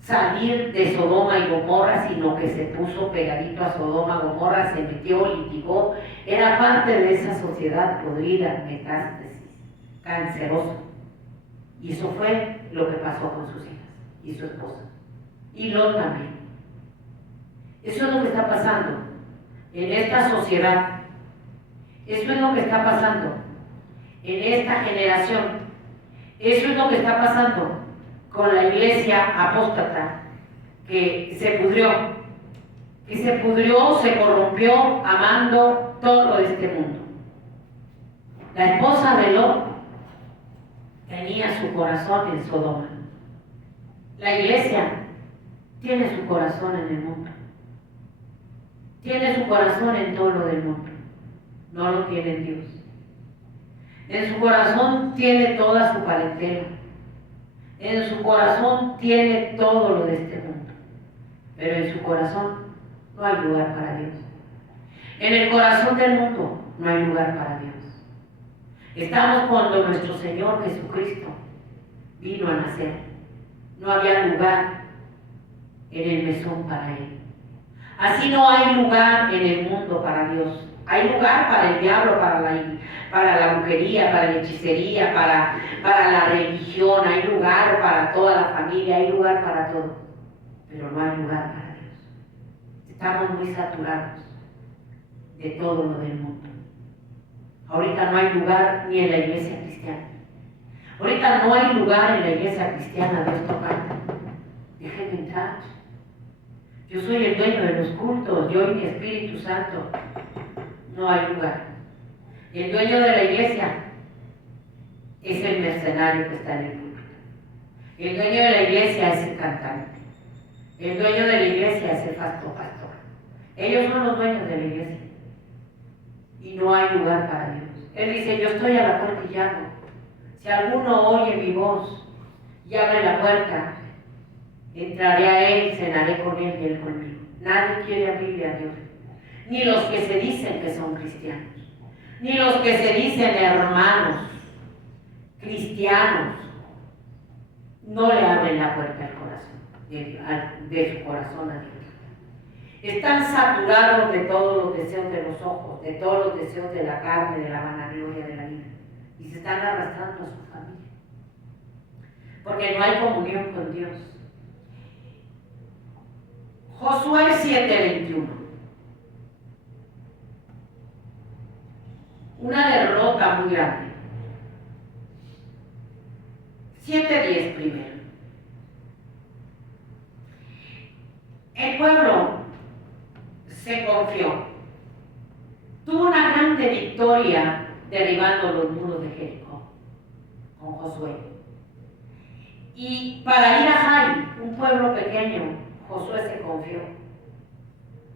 salir de Sodoma y Gomorra, sino que se puso pegadito a Sodoma y Gomorra, se metió, litigó, era parte de esa sociedad podrida, metástasis, cancerosa. Y eso fue lo que pasó con sus hijas y su esposa. Y Lot también. Eso es lo que está pasando en esta sociedad. Eso es lo que está pasando en esta generación. Eso es lo que está pasando con la iglesia apóstata que se pudrió, se corrompió amando todo lo de este mundo. La esposa de Lot tenía su corazón en Sodoma. La iglesia tiene su corazón en el mundo. Tiene su corazón en todo lo del mundo. No lo tiene en Dios. En su corazón tiene toda su parentela. En su corazón tiene todo lo de este mundo. Pero en su corazón no hay lugar para Dios. En el corazón del mundo no hay lugar para Dios. Estamos cuando nuestro Señor Jesucristo vino a nacer. No había lugar en el mesón para Él. Así no hay lugar en el mundo para Dios. Hay lugar para el diablo, para la brujería, para la hechicería, para la religión. Hay lugar para toda la familia, hay lugar para todo. Pero no hay lugar para Dios. Estamos muy saturados de todo lo del mundo. Ahorita no hay lugar ni en la iglesia cristiana. Ahorita no hay lugar en la iglesia cristiana de esto parte. Déjenme entrar. Yo soy el dueño de los cultos, yo y mi Espíritu Santo. No hay lugar. El dueño de la iglesia es el mercenario que está en el púlpito. El dueño de la iglesia es el cantante. El dueño de la iglesia es el pastor. Ellos son los dueños de la iglesia. Y no hay lugar para Dios. Él dice, yo estoy a la puerta y llamo. Si alguno oye mi voz y abre la puerta, entraré a él, cenaré con él y él conmigo. Nadie quiere abrirle a Dios. Ni los que se dicen que son cristianos. Ni los que se dicen hermanos, cristianos. No le abren la puerta al corazón, de su corazón a Dios. Están saturados de todos los deseos de los ojos, de todos los deseos de la carne, de la vanagloria de la vida. Y se están arrastrando a su familia. Porque no hay comunión con Dios. Josué 7:21. Una derrota muy grande. 7:10 primero. El pueblo se confió. Tuvo una grande victoria derribando los muros de Jericó con Josué. Y para ir a Jai, un pueblo pequeño, Josué se confió.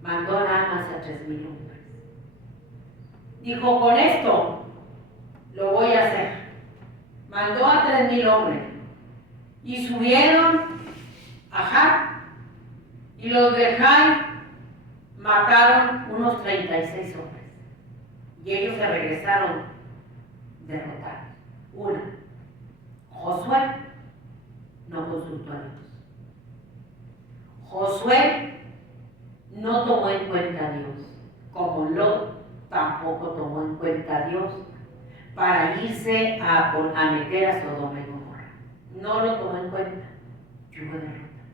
Mandó nada más a 3,000 hombres. Dijo, con esto lo voy a hacer. Mandó a 3,000 hombres. Y subieron a Jai. Y los de Jai mataron unos 36 hombres. Y ellos se regresaron derrotados. Una, Josué no consultó a Dios. Josué no tomó en cuenta a Dios, como Lot tampoco tomó en cuenta a Dios para irse a meter a Sodoma y Gomorra. No lo tomó en cuenta. Yugo de rota.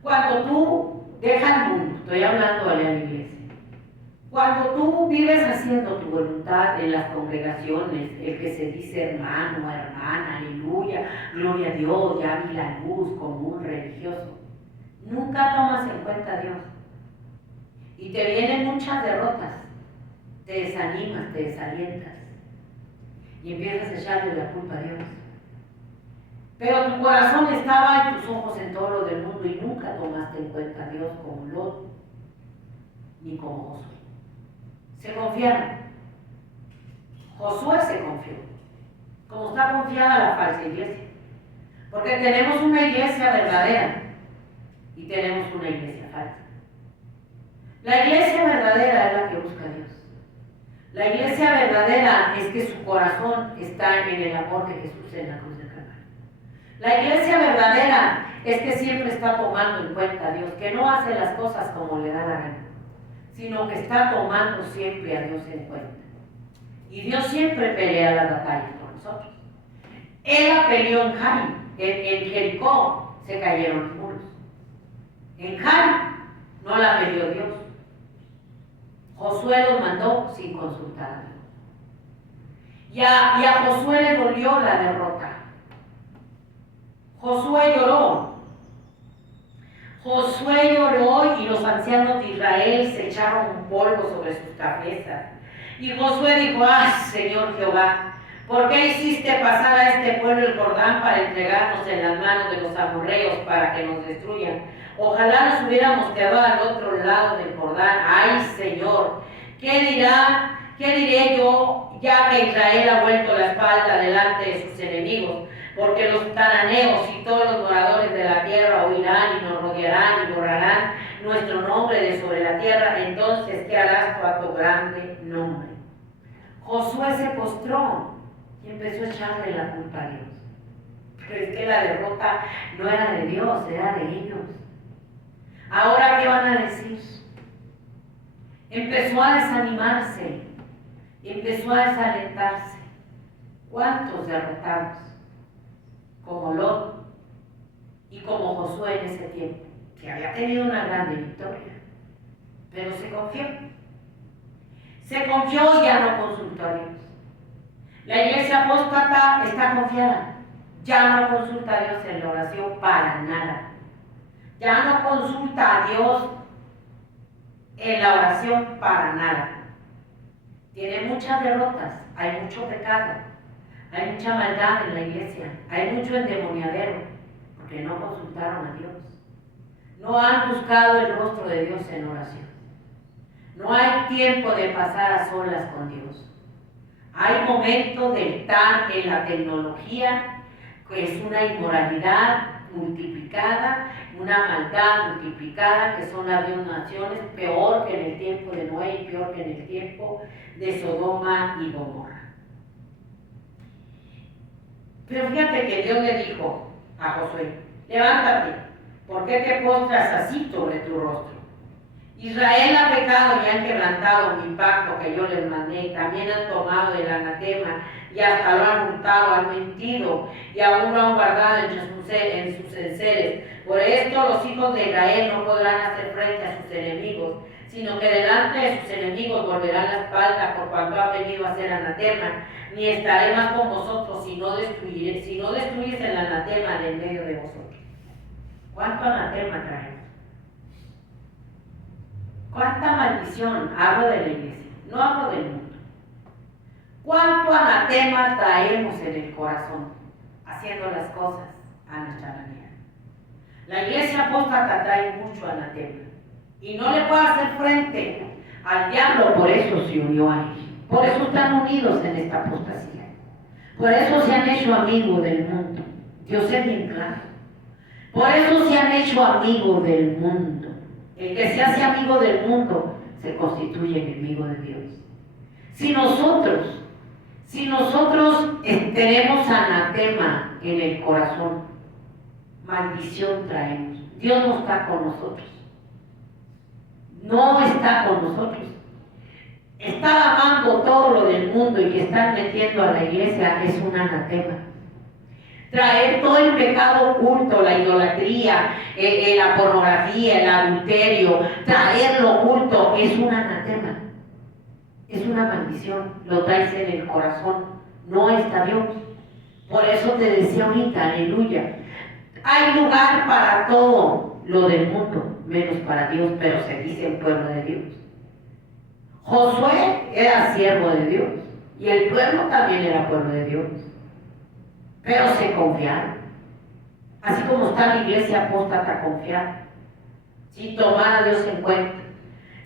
Cuando tú dejas el mundo, estoy hablando a la iglesia, cuando tú vives haciendo tu voluntad en las congregaciones, el que se dice hermano, hermana, aleluya, gloria a Dios, ya vi la luz como un religioso, nunca tomas en cuenta a Dios. Y te vienen muchas derrotas, te desanimas, te desalientas y empiezas a echarle la culpa a Dios. Pero tu corazón estaba y tus ojos en todo lo del mundo y nunca tomaste en cuenta a Dios como Lot ni como Josué. Se confiaron. Josué se confió, como está confiada la falsa iglesia. Porque tenemos una iglesia verdadera y tenemos una iglesia falsa. La iglesia verdadera es la que busca a Dios. La iglesia verdadera es que su corazón está en el amor de Jesús en la cruz del Calvario. La iglesia verdadera es que siempre está tomando en cuenta a Dios, que no hace las cosas como le da la gana, sino que está tomando siempre a Dios en cuenta. Y Dios siempre pelea las batallas por nosotros. Él la peleó en Jai, en Jericó se cayeron los muros. En Jai no la peleó Dios. Josué los mandó sin consultar a Dios. Y a Josué le dolió la derrota. Josué lloró. Josué lloró y los ancianos de Israel se echaron un polvo sobre sus cabezas. Y Josué dijo: Señor Jehová, ¿por qué hiciste pasar a este pueblo el Jordán para entregarnos en las manos de los amorreos para que nos destruyan? Ojalá nos hubiéramos quedado al otro lado del Jordán. ¡Ay, Señor! ¿Qué diré yo, ya que Israel ha vuelto la espalda delante de sus enemigos? Porque los cananeos y todos los moradores de la tierra oirán y nos rodearán y borrarán nuestro nombre de sobre la tierra. Entonces, ¿qué harás tú a tu grande nombre? Josué se postró y empezó a echarle la culpa a Dios. Pero es que la derrota no era de Dios, era de ellos. Ahora, ¿qué van a decir? Empezó a desanimarse, empezó a desalentarse. ¿Cuántos derrotados? Como Lot y como Josué en ese tiempo, que había tenido una grande victoria, pero se confió. Se confió y ya no consultó a Dios. La iglesia apóstata está confiada, ya no consulta a Dios en la oración para nada. Ya no consulta a Dios en la oración para nada. Tiene muchas derrotas, hay mucho pecado, hay mucha maldad en la iglesia, hay mucho endemoniadero, porque no consultaron a Dios. No han buscado el rostro de Dios en oración. No hay tiempo de pasar a solas con Dios. Hay momentos de estar en la tecnología, que es una inmoralidad multiplicada, una maldad multiplicada, que son las dos naciones, peor que en el tiempo de Noé y peor que en el tiempo de Sodoma y Gomorra. Pero fíjate que Dios le dijo a Josué: levántate, ¿por qué te postras así sobre tu rostro? Israel ha pecado y han quebrantado mi pacto que yo les mandé, también han tomado el anatema y hasta lo han hurtado, han mentido y aún lo han guardado en sus enseres. Por esto los hijos de Israel no podrán hacer frente a sus enemigos, sino que delante de sus enemigos volverán la espalda por cuanto han venido a hacer anatema, ni estaré más con vosotros si no destruyes el anatema de en medio de vosotros. ¿Cuánto anatema traemos? ¿Cuánta maldición? Hablo de la iglesia, no hablo del mundo. ¿Cuánto anatema traemos en el corazón haciendo las cosas a nuestra manera? La iglesia apóstata trae mucho anatema y no le puede hacer frente al diablo, por eso se unió a él. Por eso están unidos en esta apostasía. Por eso se han hecho amigos del mundo. Dios es bien claro. Por eso se han hecho amigos del mundo. El que se hace amigo del mundo se constituye enemigo de Dios. Si nosotros tenemos anatema en el corazón, maldición traemos. Dios no está con nosotros. No está con nosotros. estar amando todo lo del mundo y que están metiendo a la iglesia es un anatema. Traer todo el pecado oculto, la idolatría, la pornografía, el adulterio, traer lo oculto es un anatema. Es una maldición, lo traes en el corazón, no está Dios. Por eso te decía ahorita, aleluya. Hay lugar para todo lo del mundo, menos para Dios, pero se dice el pueblo de Dios. Josué era siervo de Dios y el pueblo también era pueblo de Dios, pero se confiaron. Así como está la iglesia apóstata confiada, sin tomar a Dios en cuenta,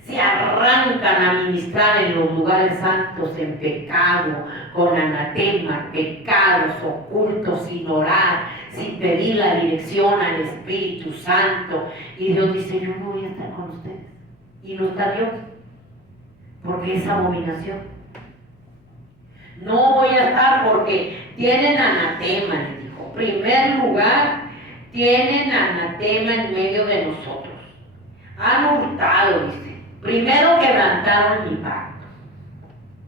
se arrancan a ministrar en los lugares santos en pecado, con anatema, pecados ocultos, sin orar, sin pedir la dirección al Espíritu Santo. Y Dios dice, yo no voy a estar con ustedes. Y no está Dios, porque es abominación. No voy a estar porque tienen anatema, le dijo. En primer lugar, tienen anatema en medio de nosotros. Han hurtado, dice. Primero quebrantaron mi pacto.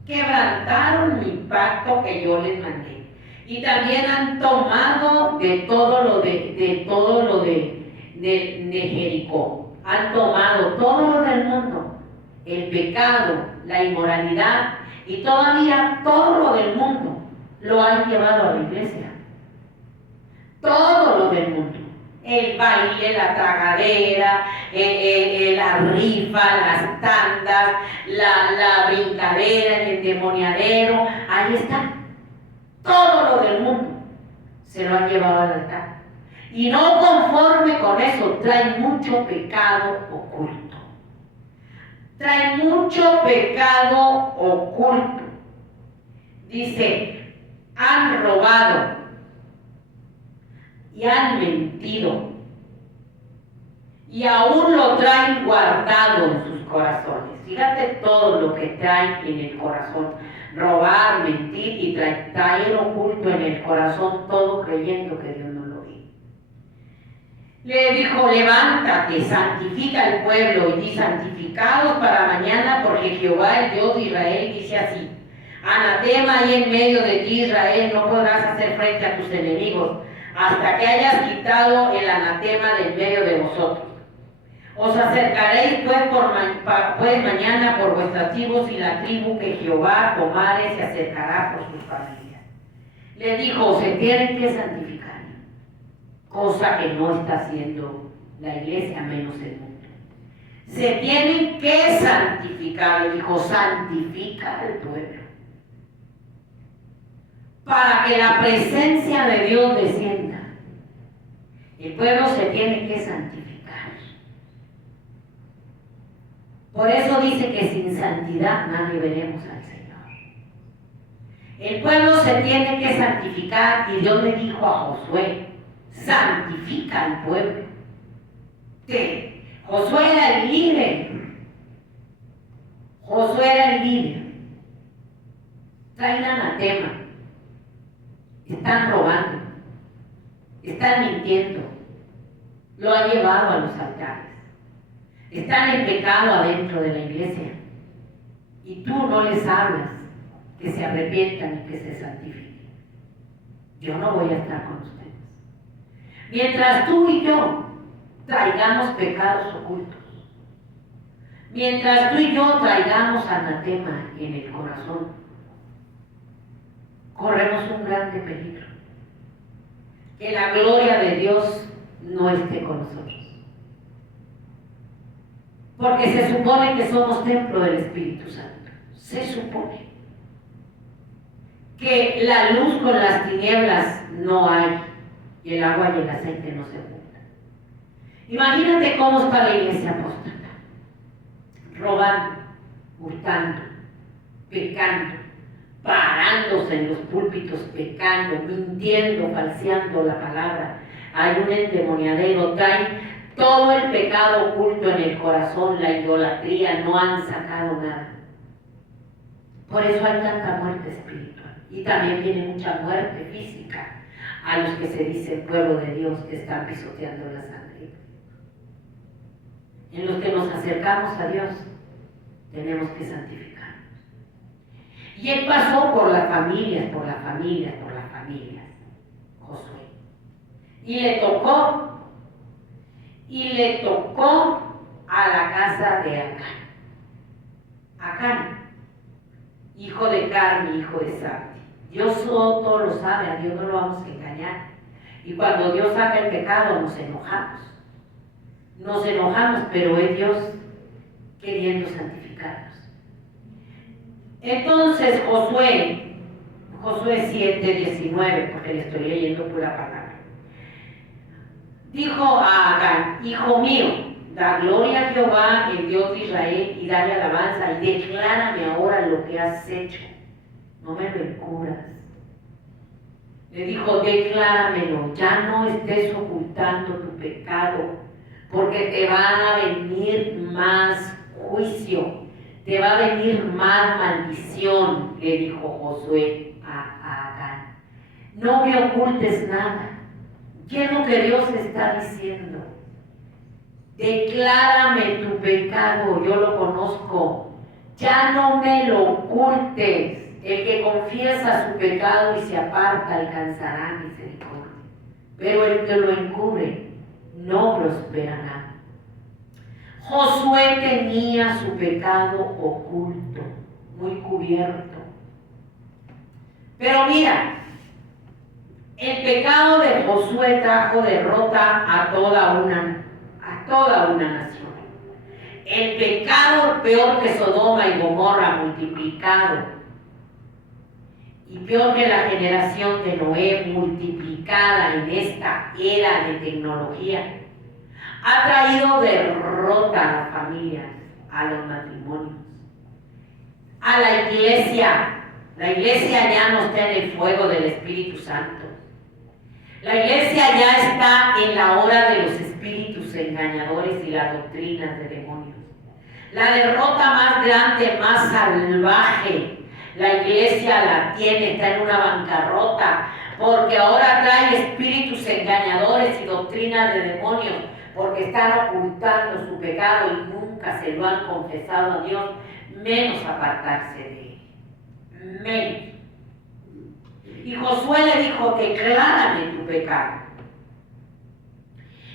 Quebrantaron mi pacto que yo les mandé. Y también han tomado de todo lo de Jericó. Han tomado todo lo del mundo. El pecado, la inmoralidad y todavía todo lo del mundo lo han llevado a la iglesia. Todo lo del mundo. El baile, la tragadera, la rifa, las tandas, la brincadera, el endemoniadero, ahí está. Todo lo del mundo se lo han llevado al altar. Y no conforme con eso, traen mucho pecado oculto. Traen mucho pecado oculto. Dice, han robado y han mentido y aún lo traen guardado en sus corazones. Fíjate todo lo que traen en el corazón: robar, mentir y traer oculto en el corazón, todo creyendo que Dios no lo ve. Le dijo, levántate, santifica el pueblo y di santificados para mañana, porque Jehová, el Dios de Israel, dice así: anatema hay en medio de ti, Israel, no podrás hacer frente a tus enemigos hasta que hayas quitado el anatema del medio de vosotros. Os acercaréis pues mañana por vuestras tribus, y la tribu que Jehová tomare se acercará por sus familias. Le dijo, se tienen que santificar, cosa que no está haciendo la iglesia, menos el mundo. Se tienen que santificar, le dijo, santifica al pueblo, para que la presencia de Dios descienda. El pueblo se tiene que santificar. Por eso dice que sin santidad nadie veremos al Señor. El pueblo se tiene que santificar, y Dios le dijo a Josué, santifica al pueblo. Josué era el líder. Josué era el líder. Traen anatema. Están robando. Están mintiendo. Lo han llevado a los altares. Están en pecado adentro de la iglesia. Y tú no les hablas que se arrepientan y que se santifiquen. Yo no voy a estar con ustedes. Mientras tú y yo traigamos pecados ocultos, mientras tú y yo traigamos anatema en el corazón, corremos un grande peligro. Que la gloria de Dios no esté con nosotros. Porque se supone que somos templo del Espíritu Santo. Se supone que la luz con las tinieblas no hay, y el agua y el aceite no se juntan. Imagínate cómo está la iglesia apóstata: robando, hurtando, pecando, parándose en los púlpitos, pecando, mintiendo, falseando la palabra. Hay un endemoniadero, traen todo el pecado oculto en el corazón, la idolatría, no han sacado nada. Por eso hay tanta muerte espiritual. Y también viene mucha muerte física a los que se dice pueblo de Dios, que están pisoteando la sangre. En los que nos acercamos a Dios, tenemos que santificarnos. Y él pasó por las familias, Josué. Y le tocó a la casa de Acán, hijo de Carmi, hijo de Sabdi. Dios todo lo sabe, a Dios no lo vamos a engañar. Y cuando Dios saca el pecado nos enojamos, pero es Dios queriendo santificarnos. Entonces Josué 7:19, porque le estoy leyendo pura palabra, dijo a Acán: hijo mío, da gloria a Jehová, el Dios de Israel, y dale alabanza, y declárame ahora lo que has hecho, no me lo encubras. Le dijo: decláramelo, ya no estés ocultando tu pecado, porque te va a venir más juicio, te va a venir más maldición, le dijo Josué a Acán. No me ocultes nada. ¿Qué es lo que Dios está diciendo? Declárame tu pecado, yo lo conozco, ya no me lo ocultes. El que confiesa su pecado y se aparta alcanzará misericordia, pero el que lo encubre no prosperará. Josué tenía su pecado oculto, muy cubierto. Pero mira, el pecado de Josué trajo derrota a toda una nación. El pecado peor que Sodoma y Gomorra multiplicado, y peor que la generación de Noé multiplicada en esta era de tecnología, ha traído derrota a las familias, a los matrimonios, a la iglesia. La iglesia ya no está en el fuego del Espíritu Santo. La iglesia ya está en la hora de los espíritus engañadores y las doctrinas de demonios. La derrota más grande, más salvaje, la iglesia la tiene, está en una bancarrota, porque ahora trae espíritus engañadores y doctrinas de demonios, porque están ocultando su pecado y nunca se lo han confesado a Dios, menos apartarse de él. Menos. Y Josué le dijo: declárame tu pecado.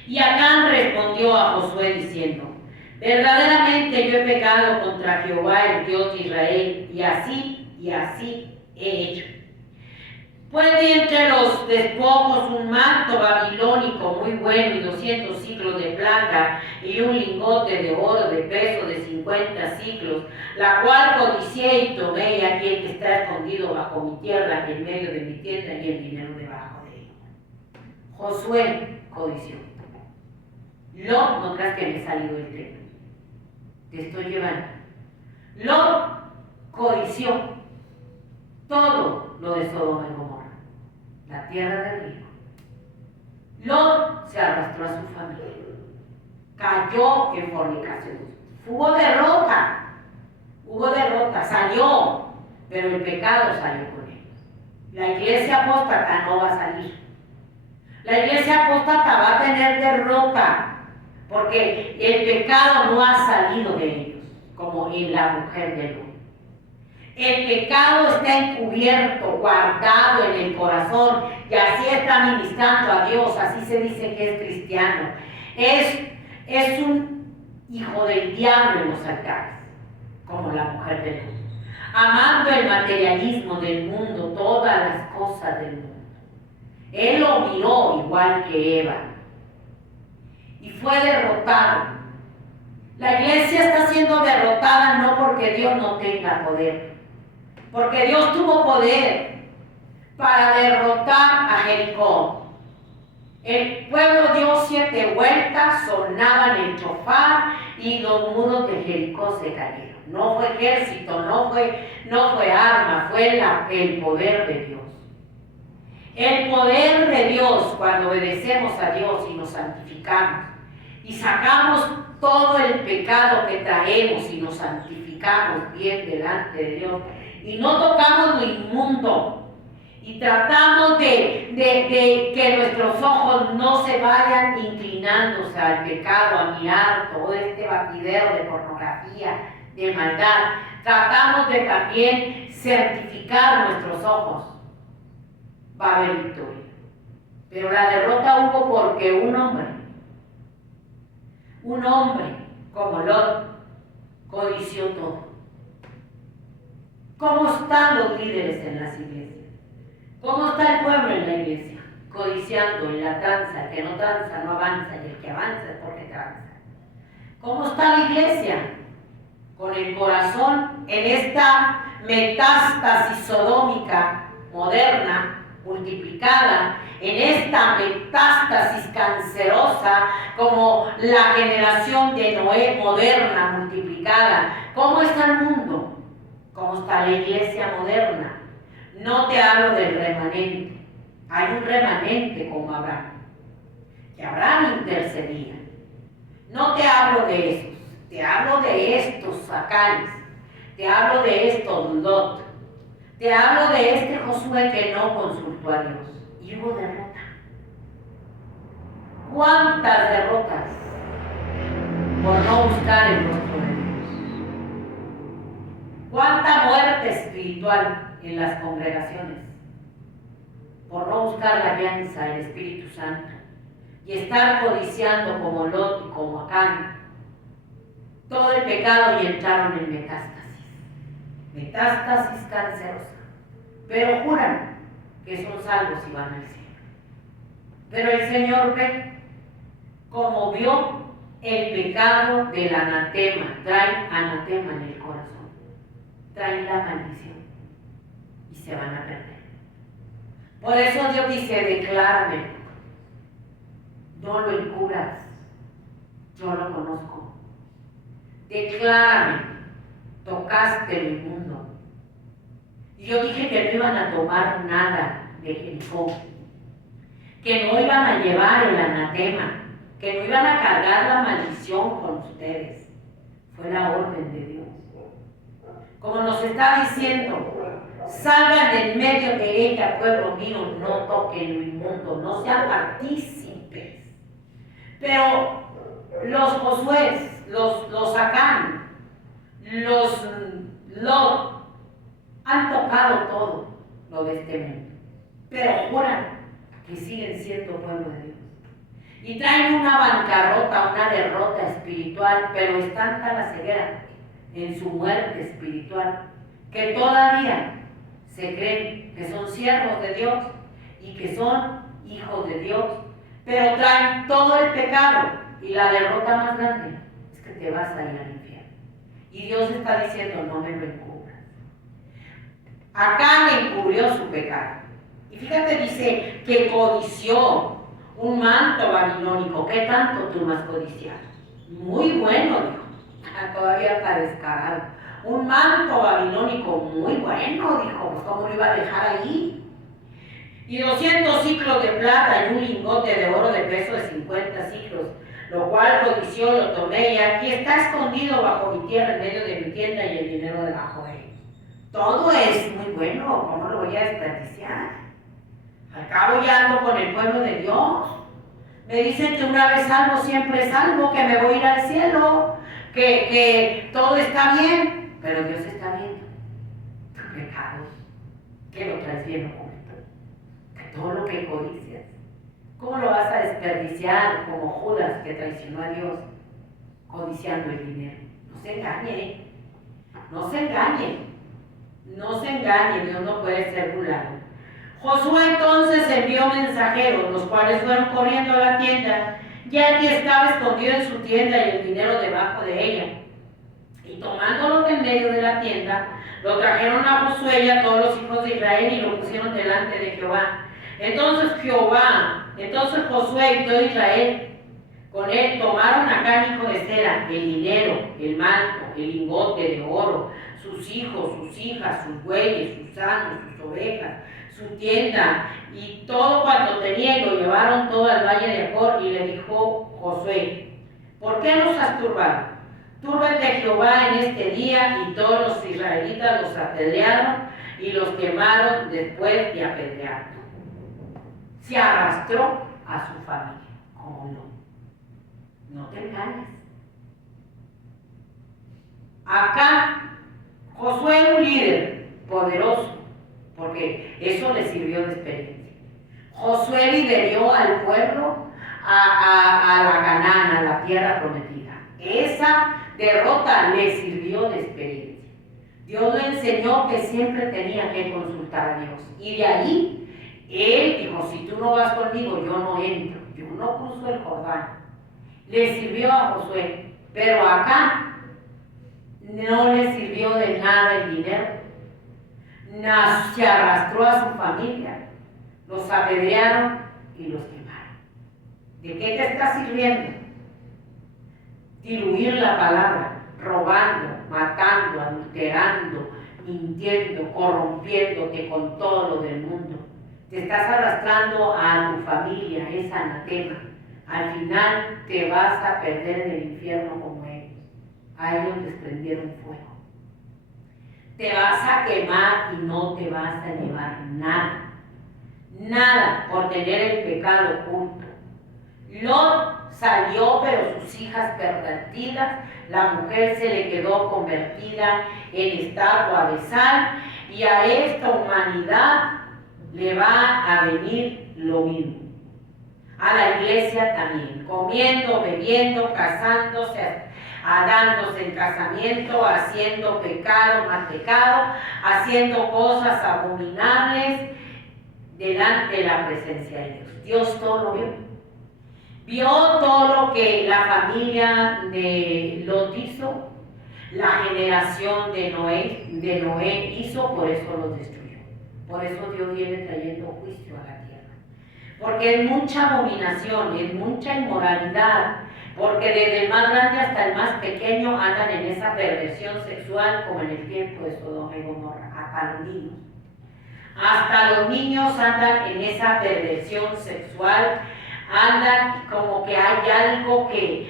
Y Acán respondió a Josué diciendo: verdaderamente yo he pecado contra Jehová, el Dios de Israel, y así he hecho. Pues di entre los despojos un manto babilónico muy bueno y 200 ciclos de plata y un lingote de oro de peso de 50 ciclos, la cual codicié y tomé, y aquí el que está escondido bajo mi tierra, en medio de mi tienda, y el dinero debajo de él. Josué codició. Lot, no creas que me he salido del tema, te estoy llevando. Lot codició todo lo de Sodoma y Gomorra, la tierra del río. Lot se arrastró a su familia, cayó en fornicación. Hubo derrota, salió, pero el pecado salió con él. La iglesia apóstata no va a salir. La iglesia apóstata va a tener derrota, porque el pecado no ha salido de ellos, como en la mujer de Lot. El pecado está encubierto, guardado en el corazón, y así está ministrando a Dios. Así se dice que es cristiano. Es un hijo del diablo en los altares, como la mujer de Lot, amando el materialismo del mundo, todas las cosas del mundo. Él lo miró igual que Eva y fue derrotado. La iglesia está siendo derrotada no porque Dios no tenga poder, porque Dios tuvo poder para derrotar a Jericó. El pueblo dio 7 vueltas, sonaban el chofar y los muros de Jericó se cayeron. No fue ejército, no fue arma, fue el poder de Dios. El poder de Dios, cuando obedecemos a Dios y nos santificamos y sacamos todo el pecado que traemos y nos santificamos bien delante de Dios y no tocamos lo inmundo y tratamos de que nuestros ojos no se vayan inclinándose al pecado, a mirar todo este batidero de pornografía, de maldad. Tratamos de también certificar nuestros ojos. Va a haber victoria. Pero la derrota hubo porque un hombre como Lot, codició todo. ¿Cómo están los líderes en las iglesias? ¿Cómo está el pueblo en la iglesia? Codiciando en la tranza, el que no tranza no avanza, y el que avanza es porque tranza. ¿Cómo está la iglesia? Con el corazón en esta metástasis sodómica moderna, multiplicada, en esta metástasis cancerosa, como la generación de Noé moderna, multiplicada. ¿Cómo está el mundo? ¿Cómo está la iglesia moderna? No te hablo del remanente. Hay un remanente como Abraham, que Abraham intercedía. No te hablo de esos, te hablo de estos Zacarías, te hablo de estos Lot, te hablo de este Josué que no consultó a Dios. Y hubo derrota. ¿Cuántas derrotas por no buscar el rostro de Dios? ¿Cuánta muerte espiritual en las congregaciones por no buscar la alianza del Espíritu Santo y estar codiciando como Lot y como Acán todo el pecado y entraron en metástasis cancerosa, pero juran que son salvos y van al cielo? Pero el Señor ve, como vio el pecado del anatema, trae anatema en el corazón, trae la maldición y se van a perder. Por eso Dios dice: declárame, no lo encubras, yo lo conozco. Declárame, tocaste mi mundo. Y yo dije que no iban a tomar nada de Jericó, que no iban a llevar el anatema, que no iban a cargar la maldición con ustedes. Fue la orden de Dios. Como nos está diciendo: salgan del medio de ella, pueblo mío, no toquen lo inmundo, no sean partícipes. Pero los Josué, los Acán, los Lot, han tocado todo lo de este mundo, pero juran que siguen siendo pueblo de Dios. Y traen una bancarrota, una derrota espiritual, pero es tanta la ceguera en su muerte espiritual que todavía se creen que son siervos de Dios y que son hijos de Dios, pero traen todo el pecado. Y la derrota más grande es que te vas a ir al infierno. Y Dios está diciendo: no me lo encubras. Acán encubrió su pecado. Y fíjate, dice que codició un manto babilónico. ¿Qué tanto tú me has codiciado? Muy bueno, dijo. Todavía está descarado. Un manto babilónico muy bueno, dijo. Pues ¿cómo lo iba a dejar ahí? Y 200 ciclos de plata y un lingote de oro de peso de 50 ciclos, lo cual codició, lo tomé, y aquí está escondido bajo mi tierra, en medio de mi tienda, y el dinero debajo de él. Todo es muy bueno, ¿cómo lo voy a desperdiciar? Al cabo ya ando con el pueblo de Dios. Me dicen que una vez salvo, siempre salvo, que me voy a ir al cielo, que todo está bien, pero Dios está viendo tus pecados, que lo traes bien oculto, que todo lo que codicias, ¿cómo lo vas a desperdiciar como Judas, que traicionó a Dios codiciando el dinero? No se engañe, no se engañe, no se engañe, Dios no puede ser burlado. Josué entonces envió mensajeros, los cuales fueron corriendo a la tienda, ya que estaba escondido en su tienda y el dinero debajo de ella. Y tomándolo de en medio de la tienda, lo trajeron a Josué y a todos los hijos de Israel y lo pusieron delante de Jehová. Entonces Josué y todo Israel con él tomaron a Acán, hijo de Zera, el dinero, el manto, el lingote de oro, sus hijos, sus hijas, sus bueyes, sus asnos, sus ovejas, su tienda y todo cuanto tenía, y lo llevaron todo al valle de Acor. Y le dijo Josué: ¿por qué nos has turbado? Túrbate Jehová en este día. Y todos los israelitas los apedrearon y los quemaron después de apedrearlos. Se arrastró a su familia. ¿Cómo no? No te engañes. Acán a la Canaán, a la tierra prometida. Esa derrota le sirvió de experiencia. Dios le enseñó que siempre tenía que consultar a Dios. Y de ahí, él dijo, si tú no vas conmigo, yo no entro, yo no cruzo el Jordán. Le sirvió a Josué, pero acá no le sirvió de nada el dinero. Se arrastró a su familia, los apedrearon y los quemaron. ¿De qué te está sirviendo? Diluir la palabra, robando, matando, adulterando, mintiendo, corrompiéndote con todo lo del mundo. Te estás arrastrando a tu familia, es anatema. Al final te vas a perder en el infierno como ellos. A ellos les prendieron fuego. Te vas a quemar y no te vas a llevar nada. Nada por tener el pecado oculto. Lot salió, pero sus hijas pervertidas, la mujer se le quedó convertida en estatua de sal, y a esta humanidad le va a venir lo mismo. A la iglesia también, comiendo, bebiendo, casándose, dándose en casamiento, haciendo pecado más pecado, haciendo cosas abominables delante de la presencia de Dios. Dios todo lo vio. Vio todo lo que la familia de Lot hizo, la generación de Noé hizo, por eso los destruyó. Por eso Dios viene trayendo juicio a la tierra. Porque es mucha abominación, es mucha inmoralidad, porque desde el más grande hasta el más pequeño andan en esa perversión sexual como en el tiempo de Sodoma y Gomorra, hasta los niños. Hasta los niños andan en esa perversión sexual, andan como que hay algo que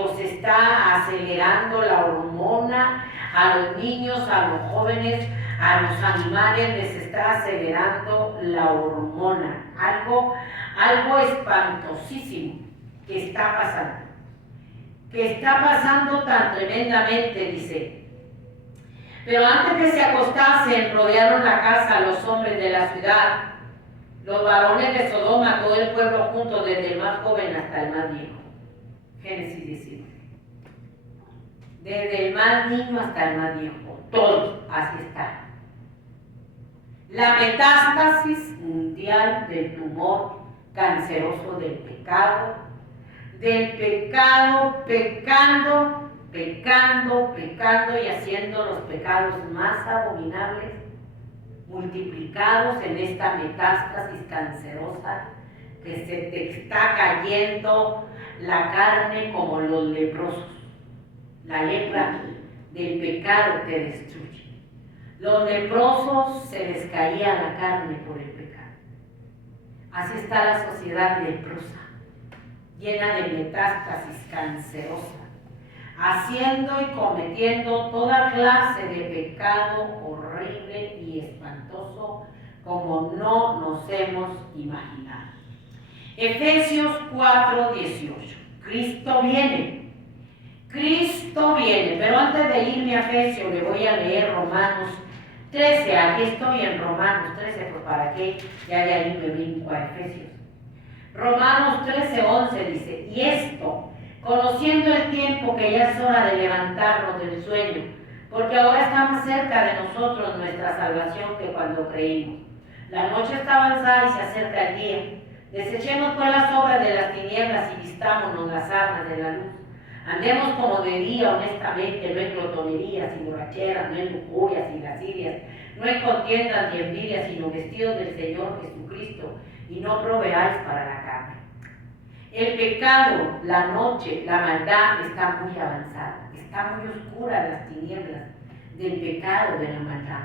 los está acelerando la hormona, a los niños, a los jóvenes, a los animales les está acelerando la hormona. Algo espantosísimo que está pasando. Que está pasando tan tremendamente, dice. Pero antes que se acostasen, rodearon la casa los hombres de la ciudad, los varones de Sodoma, todo el pueblo junto, desde el más joven hasta el más viejo. Génesis 19. Desde el más niño hasta el más viejo, todos, así está. La metástasis mundial del tumor canceroso del pecado, pecando y haciendo los pecados más abominables, multiplicados en esta metástasis cancerosa, que se te está cayendo la carne como los leprosos. La lepra del pecado te destruye. Los leprosos se les caía la carne por el pecado. Así está la sociedad leprosa, llena de metástasis cancerosa, haciendo y cometiendo toda clase de pecado horrible y espantoso como no nos hemos imaginado. Efesios 4:18. Cristo viene, pero antes de irme a Efesios le voy a leer Romanos 13. Aquí estoy en Romanos 13, pues para qué ya de ahí me brinco a Efesios. Romanos 13:11 dice, y esto, conociendo el tiempo que ya es hora de levantarnos del sueño, porque ahora está más cerca de nosotros nuestra salvación que cuando creímos. La noche está avanzada y se acerca el día. Desechemos pues las obras de las tinieblas y vistámonos las armas de la luz. Andemos como de día honestamente, no en glotonerías y borracheras, no en lujurias y lascivias, no en contiendas ni envidias, sino vestidos del Señor Jesucristo, y no proveáis para la carne. El pecado, la noche, la maldad está muy avanzada, está muy oscura las tinieblas del pecado, de la maldad.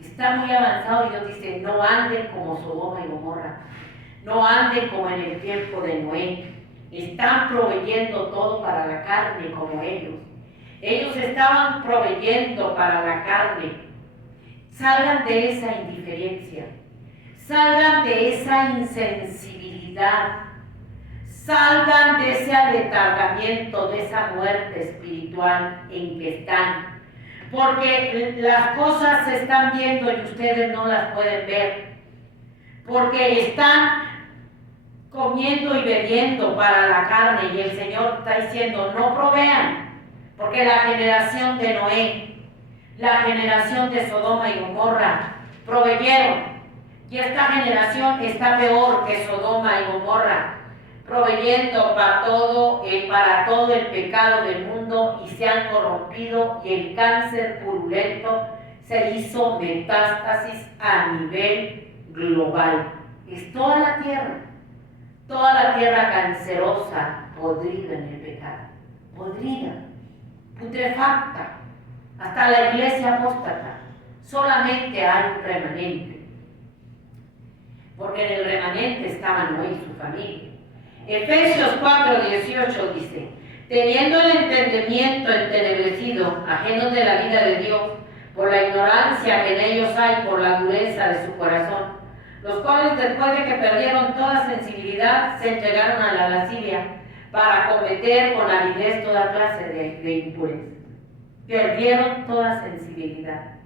Está muy avanzado y Dios dice, no anden como Sodoma y Gomorra, no anden como en el tiempo de Noé. Están proveyendo todo para la carne como ellos. Ellos estaban proveyendo para la carne. Salgan de esa indiferencia, salgan de esa insensibilidad, salgan de ese aletargamiento, de esa muerte espiritual en que están. Porque las cosas se están viendo y ustedes no las pueden ver. Porque están comiendo y bebiendo para la carne, y el Señor está diciendo, no provean, porque la generación de Noé, la generación de Sodoma y Gomorra proveyeron, y esta generación está peor que Sodoma y Gomorra, proveyendo para todo el pecado del mundo, y se han corrompido, y el cáncer purulento se hizo metástasis a nivel global. Es toda la tierra cancerosa, podrida en el pecado, podrida, putrefacta, hasta la iglesia apóstata. Solamente hay un remanente, porque en el remanente estaba Noé y su familia. Efesios 4:18 dice, teniendo el entendimiento entenebrecido, ajenos de la vida de Dios, por la ignorancia que en ellos hay, por la dureza de su corazón, los cuales después de que perdieron toda sensibilidad, se entregaron a la lascivia, para cometer con avidez toda clase de impureza. Perdieron toda sensibilidad.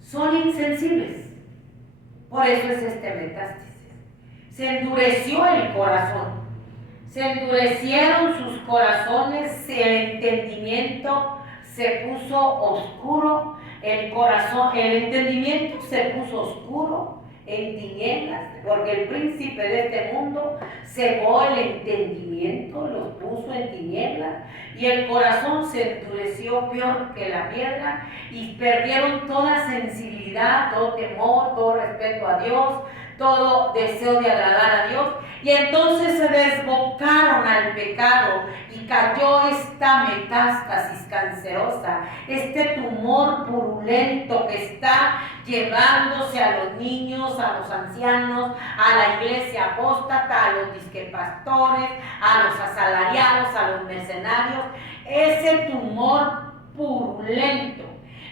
Son insensibles. Por eso es este metástasis. Se endureció el corazón. Se endurecieron sus corazones, el entendimiento se puso oscuro, el entendimiento se puso oscuro en tinieblas, porque el príncipe de este mundo cegó el entendimiento, los puso en tinieblas, y el corazón se endureció peor que la piedra, y perdieron toda sensibilidad, todo temor, todo respeto a Dios, todo deseo de agradar a Dios, y entonces se desbocaron al pecado y cayó esta metástasis cancerosa, este tumor purulento que está llevándose a los niños, a los ancianos, a la iglesia apóstata, a los disquepastores, a los asalariados, a los mercenarios, ese tumor purulento.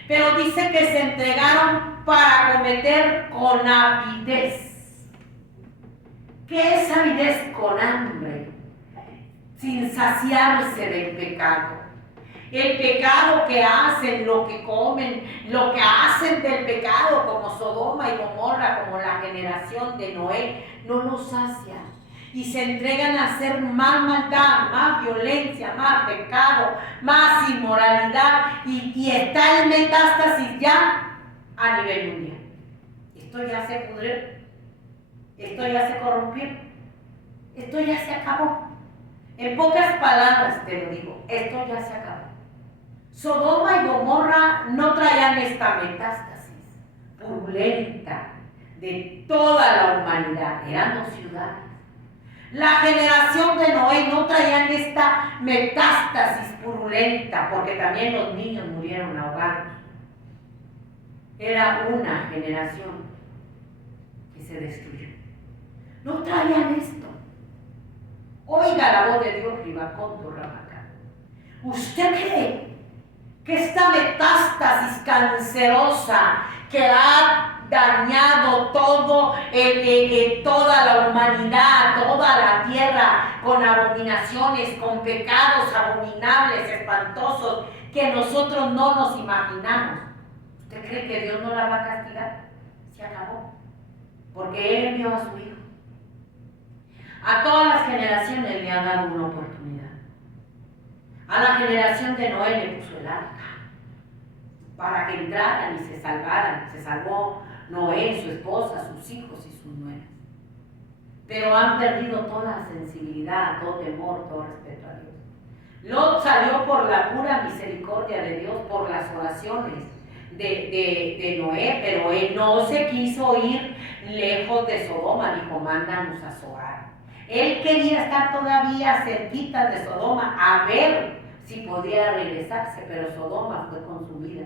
Pero dice que se entregaron para cometer con avidez. ¿Qué es avidez? Con hambre, sin saciarse del pecado. El pecado que hacen, lo que comen, lo que hacen del pecado, como Sodoma y Gomorra, como la generación de Noé, no los sacia. Y se entregan a hacer más maldad, más violencia, más pecado, más inmoralidad. Y está el metástasis ya a nivel mundial. Esto ya se pudrió. Esto ya se corrompió, esto ya se acabó. En pocas palabras te lo digo, esto ya se acabó. Sodoma y Gomorra no traían esta metástasis purulenta de toda la humanidad, eran dos ciudades. La generación de Noé no traían esta metástasis purulenta, porque también los niños murieron ahogados. Era una generación que se destruyó. No traían esto. Oiga la voz de Dios, Ribaconto Ramacá. ¿Usted cree que esta metástasis cancerosa que ha dañado toda la humanidad, toda la tierra, con abominaciones, con pecados abominables, espantosos, que nosotros no nos imaginamos? ¿Usted cree que Dios no la va a castigar? Se acabó. Porque Él envió a su Hijo. A todas las generaciones le ha dado una oportunidad. A la generación de Noé le puso el arca para que entraran y se salvaran. Se salvó Noé, su esposa, sus hijos y sus nueras. Pero han perdido toda sensibilidad, todo temor, todo respeto a Dios. Lot salió por la pura misericordia de Dios, por las oraciones de Noé, pero él no se quiso ir lejos de Sodoma, dijo, mándanos a Zoar. Él quería estar todavía cerquita de Sodoma, a ver si podía regresarse, pero Sodoma fue consumida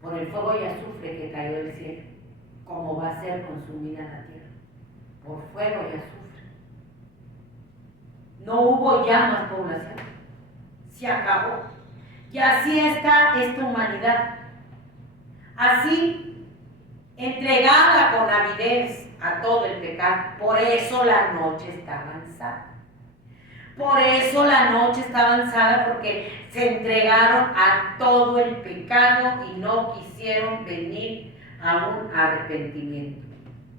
por el fuego y azufre que cayó del cielo, como va a ser consumida la tierra, por fuego y azufre. No hubo ya más población, se acabó. Y así está esta humanidad, así entregada con avidez a todo el pecado. Por eso la noche está avanzada. Por eso la noche está avanzada, porque se entregaron a todo el pecado y no quisieron venir a un arrepentimiento.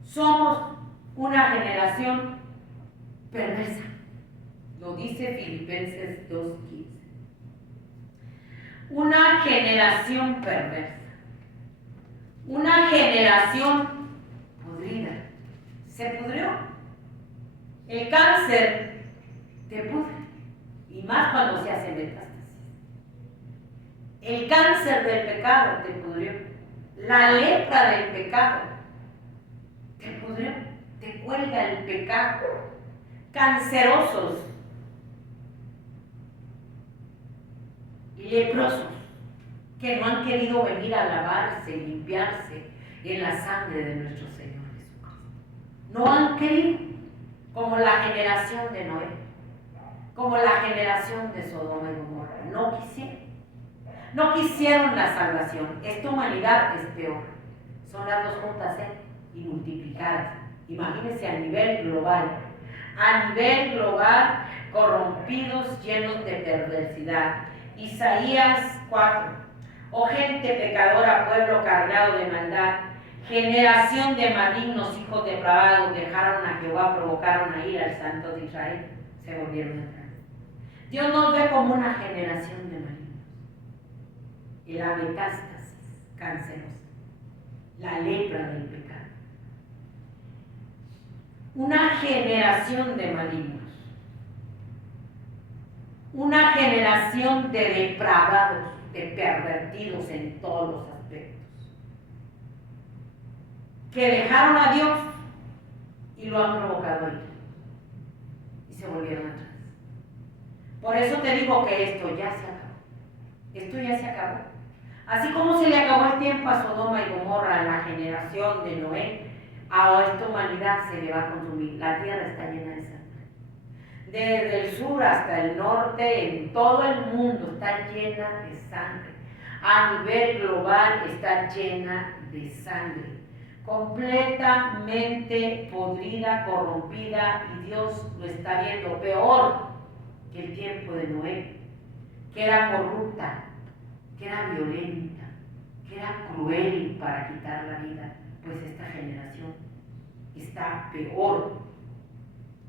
Somos una generación perversa. Lo dice Filipenses 2:15. Una generación perversa. Una generación podrida. Se pudrió. El cáncer te pudre. Y más cuando se hace metástasis. El cáncer del pecado te pudrió. La lepra del pecado te pudrió. Te cuelga el pecado. Cancerosos. Leprosos. Que no han querido venir a lavarse y limpiarse en la sangre de nuestro Señor Jesucristo. No han querido, como la generación de Noé, como la generación de Sodoma y Gomorra. No quisieron. No quisieron la salvación. Esta humanidad es peor. Son las dos juntas, y multiplicadas. Imagínense a nivel global. A nivel global, corrompidos, llenos de perversidad. Isaías 4. Oh gente pecadora, pueblo cargado de maldad, generación de malignos, hijos depravados, dejaron a Jehová, provocaron a ir al Santo de Israel, se volvieron atrás. Dios nos ve como una generación de malignos. Y la metástasis cancerosa, la lepra del pecado. Una generación de malignos. Una generación de depravados, de pervertidos en todos los aspectos, que dejaron a Dios y lo han provocado a ellos y se volvieron atrás. Por eso te digo que esto ya se acabó. Esto ya se acabó. Así como se le acabó el tiempo a Sodoma y Gomorra, a la generación de Noé, a esta humanidad se le va a consumir. La tierra está llena de sangre. Desde el sur hasta el norte, en todo el mundo está llena de sangre. A nivel global está llena de sangre. Completamente podrida, corrompida, y Dios lo está viendo peor que el tiempo de Noé, que era corrupta, que era violenta, que era cruel para quitar la vida. Pues esta generación está peor.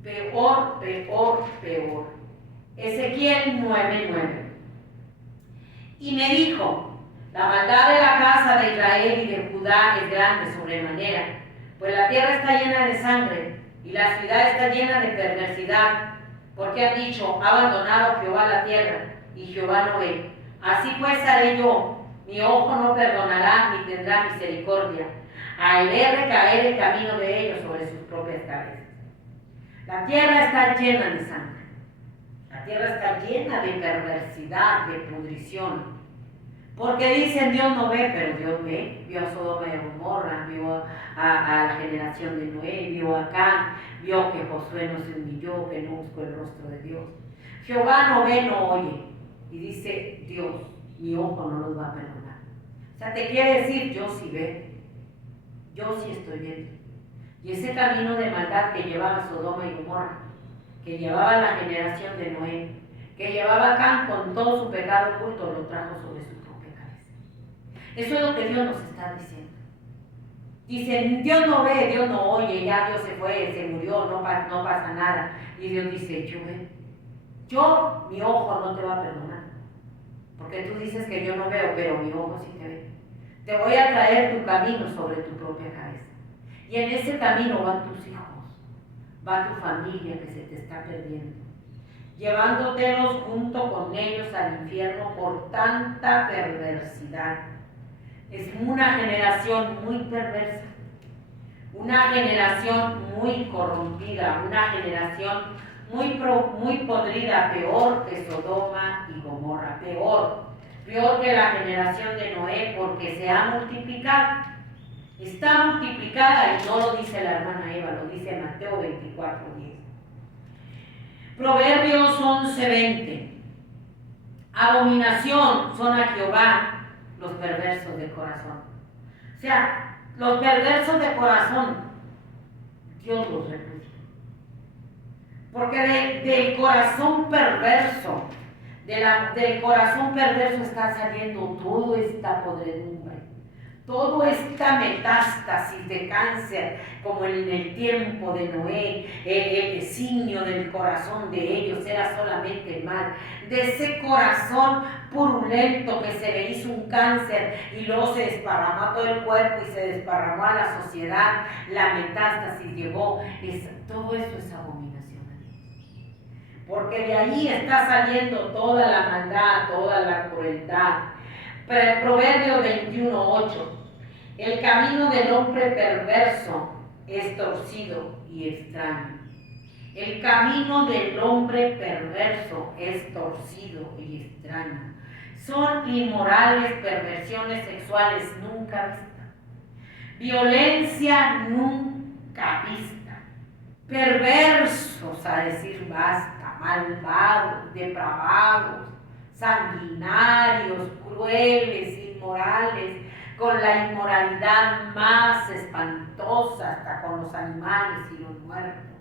Peor, peor, peor. Ezequiel 9:9. Y me dijo: la maldad de la casa de Israel y de Judá es grande sobremanera, pues la tierra está llena de sangre y la ciudad está llena de perversidad, porque han dicho: ha abandonado Jehová la tierra y Jehová no ve. Así pues haré yo, mi ojo no perdonará ni tendrá misericordia, haré recaer el camino de ellos sobre sus propias cabezas. La tierra está llena de sangre. La tierra está llena de perversidad, de pudrición. Porque dicen Dios no ve, pero Dios ve. Vio a Sodoma y a Gomorra, vio a la generación de Noé, vio a Can, vio que Josué no se humilló, que no buscó el rostro de Dios. Jehová no ve, no oye. Y dice Dios, mi ojo no los va a perdonar. O sea, te quiere decir, yo sí veo. Yo sí estoy viendo. Y ese camino de maldad que llevaba Sodoma y Gomorra, que llevaba la generación de Noé, que llevaba a Can con todo su pecado oculto, lo trajo sobre su propia cabeza. Eso es lo que Dios nos está diciendo. Dicen, Dios no ve, Dios no oye, ya Dios se fue, se murió, no pasa nada. Y Dios dice, yo veo. Yo, mi ojo no te va a perdonar. Porque tú dices que yo no veo, pero mi ojo sí te ve. Te voy a traer tu camino sobre tu propia cabeza. Y en ese camino van tus hijos, va tu familia que se te está perdiendo, llevándotelos junto con ellos al infierno por tanta perversidad. Es una generación muy perversa, una generación muy corrompida, una generación muy podrida, peor que Sodoma y Gomorra, peor que la generación de Noé, porque se ha multiplicado. Está multiplicada, y no lo dice la hermana Eva, lo dice Mateo 24:10. Proverbios 11:20. Abominación son a Jehová los perversos de corazón. O sea, los perversos de corazón, Dios los repudia. Porque del corazón perverso, del corazón perverso está saliendo toda esta podredumbre. Toda esta metástasis de cáncer, como en el tiempo de Noé, el designio del corazón de ellos era solamente el mal. De ese corazón purulento que se le hizo un cáncer y luego se desparramó a todo el cuerpo y se desparramó a la sociedad, la metástasis llegó. Todo eso es abominación a Dios. Porque de ahí está saliendo toda la maldad, toda la crueldad. Proverbio 21:8. El camino del hombre perverso es torcido y extraño. El camino del hombre perverso es torcido y extraño. Son inmorales, perversiones sexuales nunca vistas, violencia nunca vista, perversos a decir basta, malvados, depravados, sanguinarios, crueles, inmorales, con la inmoralidad más espantosa, hasta con los animales y los muertos.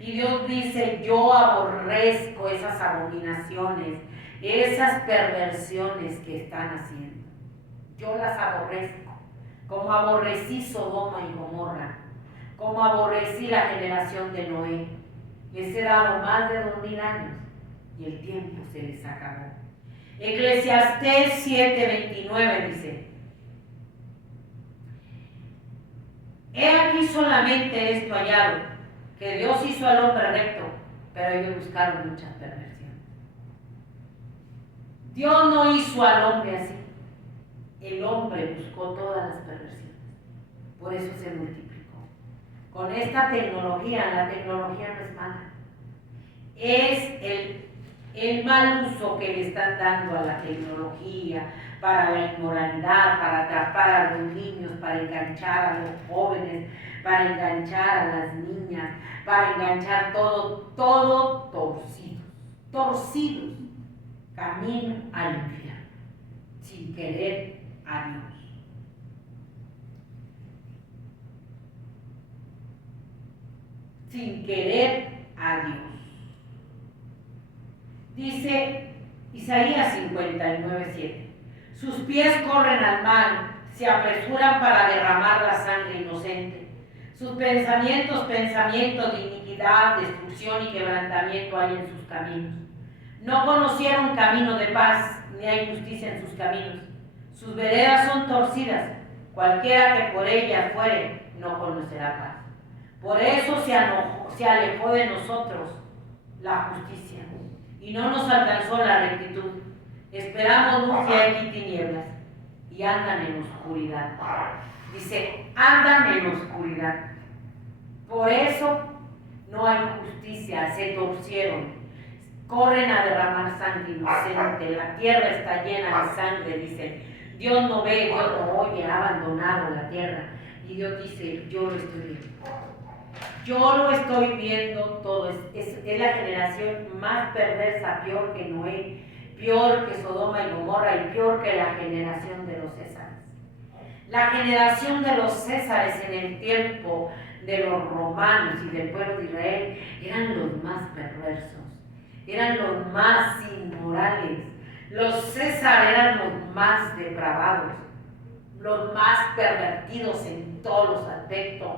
Y Dios dice, yo aborrezco esas abominaciones, esas perversiones que están haciendo. Yo las aborrezco, como aborrecí Sodoma y Gomorra, como aborrecí la generación de Noé. Les he dado más de 2000 años y el tiempo se les acabó. Eclesiastés 7:29 dice, he aquí solamente esto hallado, que Dios hizo al hombre recto, pero ellos buscaron muchas perversiones. Dios no hizo al hombre así. El hombre buscó todas las perversiones. Por eso se multiplicó. Con esta tecnología, la tecnología no es mala. Es el mal uso que le están dando a la tecnología, para la inmoralidad, para atrapar a los niños, para enganchar a los jóvenes, para enganchar a las niñas, para enganchar todo torcidos, camino al infierno, sin querer a Dios. Sin querer a Dios. Dice Isaías 59:7. Sus pies corren al mal, se apresuran para derramar la sangre inocente. Sus pensamientos de iniquidad, destrucción y quebrantamiento hay en sus caminos. No conocieron camino de paz, ni hay justicia en sus caminos. Sus veredas son torcidas, cualquiera que por ellas fuere, no conocerá paz. Por eso se alejó de nosotros la justicia, y no nos alcanzó la rectitud. Esperamos luz y hay aquí tinieblas, y andan en oscuridad. Dice, andan en oscuridad. Por eso no hay justicia, se torcieron. Corren a derramar sangre inocente. La tierra está llena de sangre, dice. Dios no ve, Dios no oye, ha abandonado la tierra. Y Dios dice, yo lo estoy viendo. Yo lo estoy viendo todo. Es la generación más perversa, peor que Noé, peor que Sodoma y Gomorra y peor que la generación de los Césares. La generación de los Césares en el tiempo de los romanos y del pueblo de Israel eran los más perversos, eran los más inmorales. Los Césares eran los más depravados, los más pervertidos en todos los aspectos,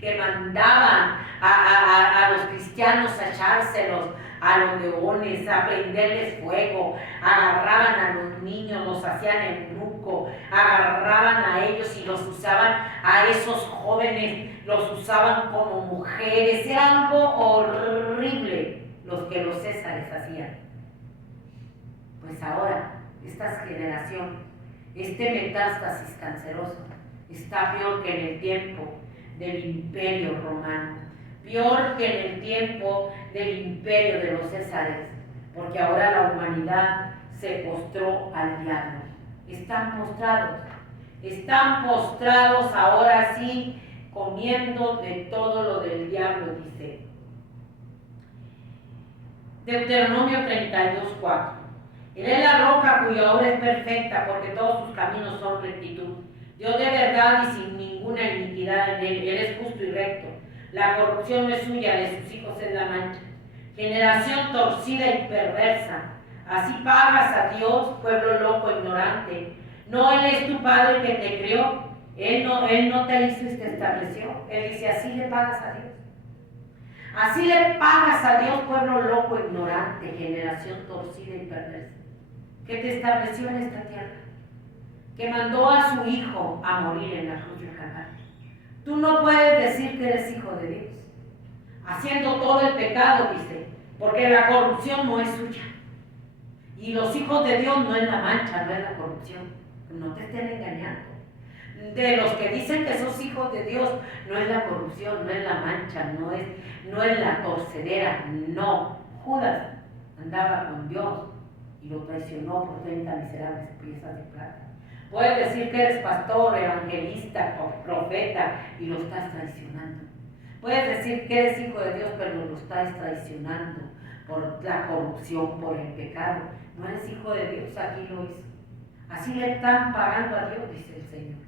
que mandaban a los cristianos a echárselos a los leones, a prenderles fuego, agarraban a los niños, los hacían eunuco, agarraban a ellos y los usaban, a esos jóvenes los usaban como mujeres. Era algo horrible los que los Césares hacían. Pues ahora, esta generación, este metástasis canceroso, está peor que en el tiempo del Imperio Romano, peor que en el tiempo del imperio de los Césares, porque ahora la humanidad se postró al diablo. Están postrados ahora sí, comiendo de todo lo del diablo, dice. Deuteronomio 32:4. Él es la roca cuya obra es perfecta, porque todos sus caminos son rectitud. Dios de verdad y sin ninguna iniquidad en él. Él es justo y recto. La corrupción no es suya, de sus hijos es la mancha. Generación torcida y perversa. Así pagas a Dios, pueblo loco, ignorante. No, Él es tu Padre que te crió. Él no te hizo y te estableció. Él dice, así le pagas a Dios. Así le pagas a Dios, pueblo loco, ignorante, generación torcida y perversa, que te estableció en esta tierra, que mandó a su Hijo a morir en la cruz del Calvario. Tú no puedes decir que eres hijo de Dios, haciendo todo el pecado, dice, porque la corrupción no es suya. Y los hijos de Dios no es la mancha, no es la corrupción. No te estén engañando. De los que dicen que sos hijos de Dios, no es la corrupción, no es la mancha, no es la torcedera, no. Judas andaba con Dios y lo traicionó por 30 miserables piezas de plata. Puedes decir que eres pastor, evangelista, profeta y lo estás traicionando. Puedes decir que eres hijo de Dios, pero lo estás traicionando por la corrupción, por el pecado. No eres hijo de Dios, aquí lo hizo. Así le están pagando a Dios, dice el Señor.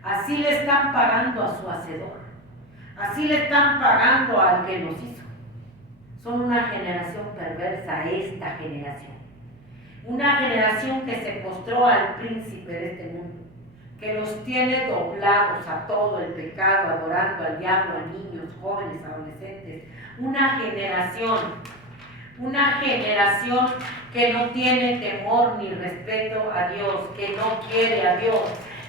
Así le están pagando a su hacedor. Así le están pagando al que nos hizo. Son una generación perversa, esta generación. Una generación que se postró al príncipe de este mundo, que los tiene doblados a todo el pecado, adorando al diablo, a niños, jóvenes, adolescentes. Una generación que no tiene temor ni respeto a Dios, que no quiere a Dios,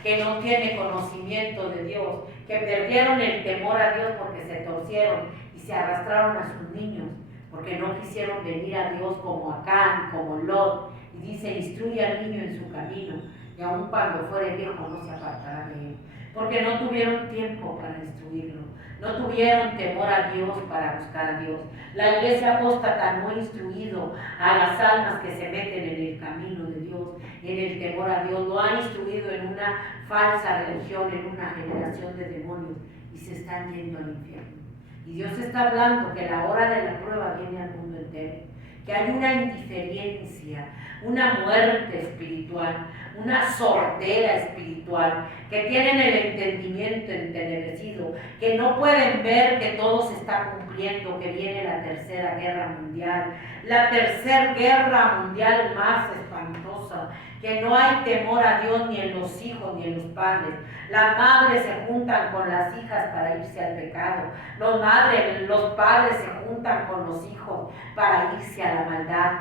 que no tiene conocimiento de Dios, que perdieron el temor a Dios porque se torcieron y se arrastraron a sus niños, porque no quisieron venir a Dios como Acán, como Lot. Y dice, instruye al niño en su camino, y aun cuando fuere viejo no se apartará de él, porque no tuvieron tiempo para instruirlo, no tuvieron temor a Dios para buscar a Dios. La iglesia apóstata no ha instruido a las almas que se meten en el camino de Dios, en el temor a Dios, lo ha instruido en una falsa religión, en una generación de demonios, y se están yendo al infierno. Y Dios está hablando que la hora de la prueba viene al mundo entero, que hay una indiferencia, una muerte espiritual, una sordera espiritual, que tienen el entendimiento entenebrecido, que no pueden ver que todo se está cumpliendo, que viene la tercera guerra mundial, la tercera guerra mundial más espantosa, que no hay temor a Dios ni en los hijos ni en los padres. Las madres se juntan con las hijas para irse al pecado. Los padres se juntan con los hijos para irse a la maldad.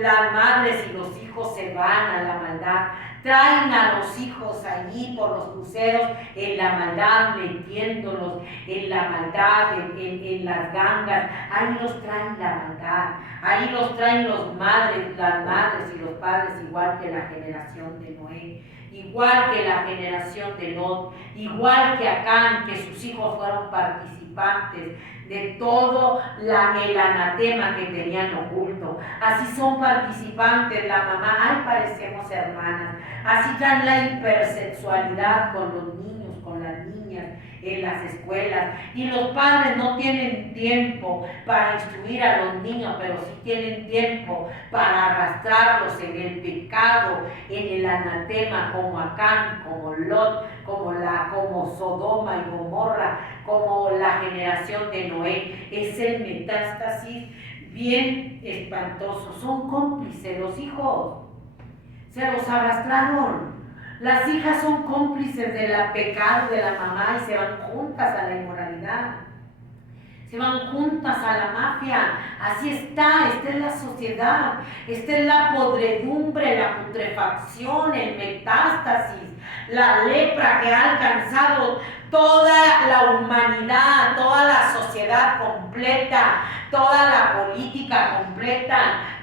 Las madres y los hijos se van a la maldad. Traen a los hijos allí por los cruceros en la maldad, metiéndolos en la maldad, en las gangas. Ahí los traen la maldad. Ahí los traen las madres y los padres, igual que la generación de Noé, igual que la generación de Lot, igual que Acán, que sus hijos fueron participantes de todo el anatema que tenían oculto. Así son participantes la mamá, ay, parecemos hermanas. Así traen la hipersexualidad con los niños, con las niñas en las escuelas, y los padres no tienen tiempo para instruir a los niños, pero sí tienen tiempo para arrastrarlos en el pecado, en el anatema, como Acán, como Lot, como Sodoma y Gomorra, como la generación de Noé. Es el metástasis bien espantoso. Son cómplices los hijos, se los arrastraron. Las hijas son cómplices del pecado de la mamá y se van juntas a la inmoralidad, se van juntas a la mafia. Así esta es la sociedad, esta es la podredumbre, la putrefacción, el metástasis, la lepra que ha alcanzado toda la humanidad, toda la sociedad completa, toda la política completa,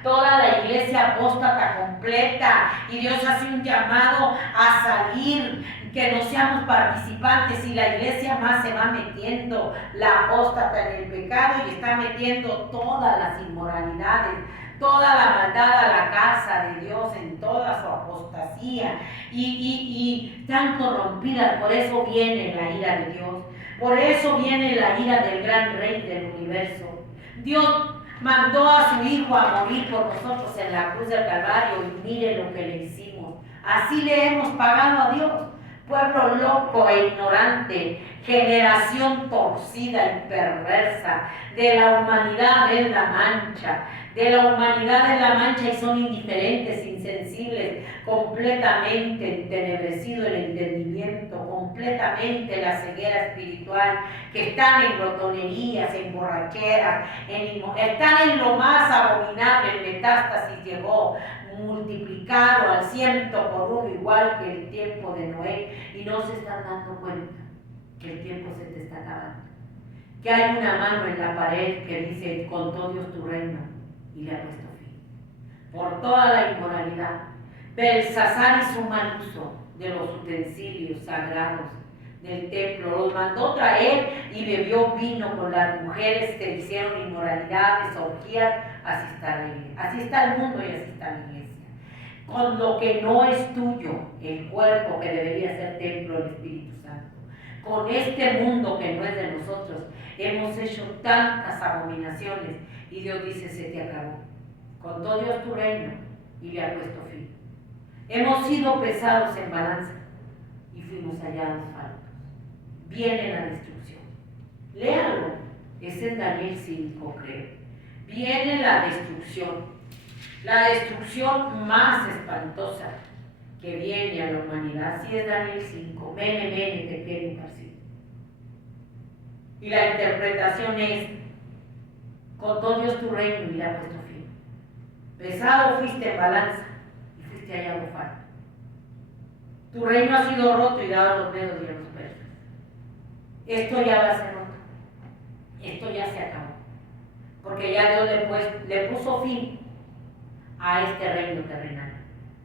toda la iglesia apóstata completa. Y Dios hace un llamado a salir, que no seamos participantes, y la iglesia más se va metiendo, la apóstata, en el pecado, y está metiendo todas las inmoralidades, toda la maldad a la casa de Dios en toda su apostasía, y están corrompidas. Por eso viene la ira de Dios, por eso viene la ira del gran rey del universo. Dios mandó a su Hijo a morir por nosotros en la cruz del Calvario, y mire lo que le hicimos. Así le hemos pagado a Dios. Pueblo loco e ignorante, generación torcida y perversa, de la humanidad es la mancha, de la humanidad en la mancha y son indiferentes, insensibles, completamente entenebrecido el entendimiento, completamente la ceguera espiritual, que están en glotonerías, en borracheras, están en lo más abominable, el metástasis llegó multiplicado al 100 por 1, igual que el tiempo de Noé, y no se están dando cuenta que el tiempo se te está acabando, que hay una mano en la pared que dice: contó Dios tu reino y le ha puesto fin. Por toda la inmoralidad, Belsasar y su mal uso de los utensilios sagrados del templo, los mandó traer y bebió vino con las mujeres que hicieron inmoralidades, orgías. Así está la iglesia, así está el mundo y así está la iglesia. Con lo que no es tuyo, el cuerpo que debería ser templo del Espíritu Santo. Con este mundo que no es de nosotros, hemos hecho tantas abominaciones y Dios dice: se te acabó. Contó Dios tu reino y le ha puesto fin. Hemos sido pesados en balanza y fuimos hallados faltos. Viene la destrucción. Léalo, es en Daniel 5, creo. Viene la destrucción más espantosa que viene a la humanidad. Si es Daniel 5, mene, te quiero partir. Y la interpretación es: contó Dios tu reino y le ha puesto fin. Pesado fuiste en balanza y fuiste hallado falto. Tu reino ha sido roto y dado a los medos y a los persas. Esto ya va a ser roto. Esto ya se acabó. Porque ya Dios le puso fin a este reino terrenal.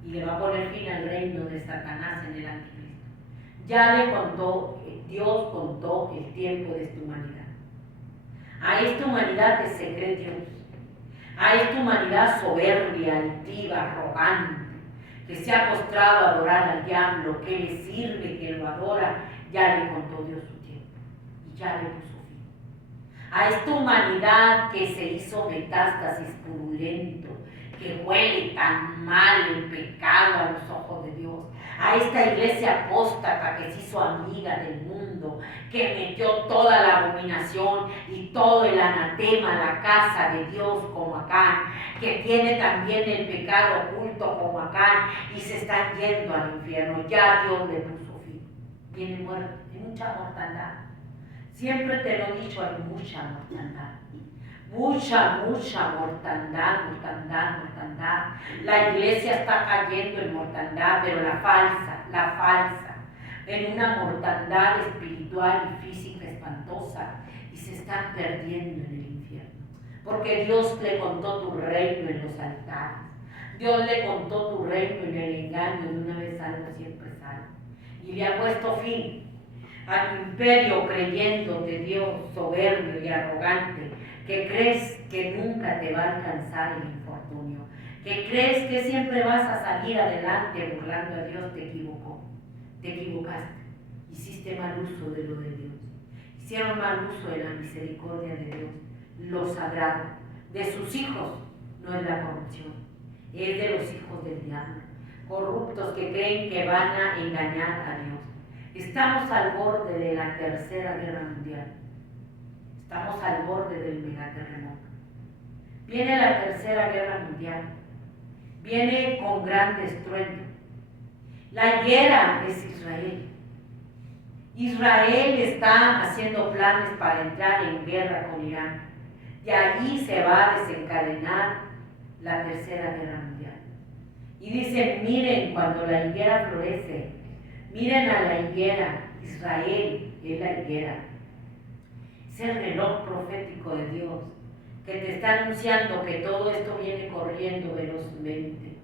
Y le va a poner fin al reino de Satanás en el anticristo. Ya Dios contó el tiempo de esta humanidad. A esta humanidad que se cree Dios. A esta humanidad soberbia, altiva, arrogante, que se ha postrado a adorar al diablo, que le sirve, que lo adora, ya le contó Dios su tiempo y ya le puso fin. A esta humanidad que se hizo metástasis purulento, que huele tan mal el pecado a los ojos de Dios, a esta iglesia apóstata que se hizo amiga del mundo, que metió toda la abominación y todo el anatema a la casa de Dios como Acán, que tiene también el pecado oculto como Acán y se están yendo al infierno. Ya Dios le puso fin. Viene muerte, hay mucha mortandad. Siempre te lo he dicho, hay mucha mortandad. Mucha mortandad. La iglesia está cayendo en mortandad, pero la falsa, en una mortandad espiritual y física espantosa, y se están perdiendo en el infierno. Porque Dios le contó tu reino en los altares. Dios le contó tu reino en el engaño, de una vez salvo, siempre salvo. Y le ha puesto fin a tu imperio creyéndote Dios soberbio y arrogante, que crees que nunca te va a alcanzar el infortunio, que crees que siempre vas a salir adelante burlando a Dios. Te equivocaste, hiciste mal uso de lo de Dios, hicieron mal uso de la misericordia de Dios, lo sagrado, de sus hijos no es la corrupción, es de los hijos del diablo, corruptos que creen que van a engañar a Dios. Estamos al borde de la tercera guerra mundial. Estamos al borde del megaterremoto. Viene la tercera guerra mundial. Viene con gran estruendo. La higuera es Israel. Israel está haciendo planes para entrar en guerra con Irán. Y allí se va a desencadenar la tercera guerra mundial. Y dicen: miren, cuando la higuera florece, miren a la higuera. Israel es la higuera. Es el reloj profético de Dios que te está anunciando que todo esto viene corriendo velozmente,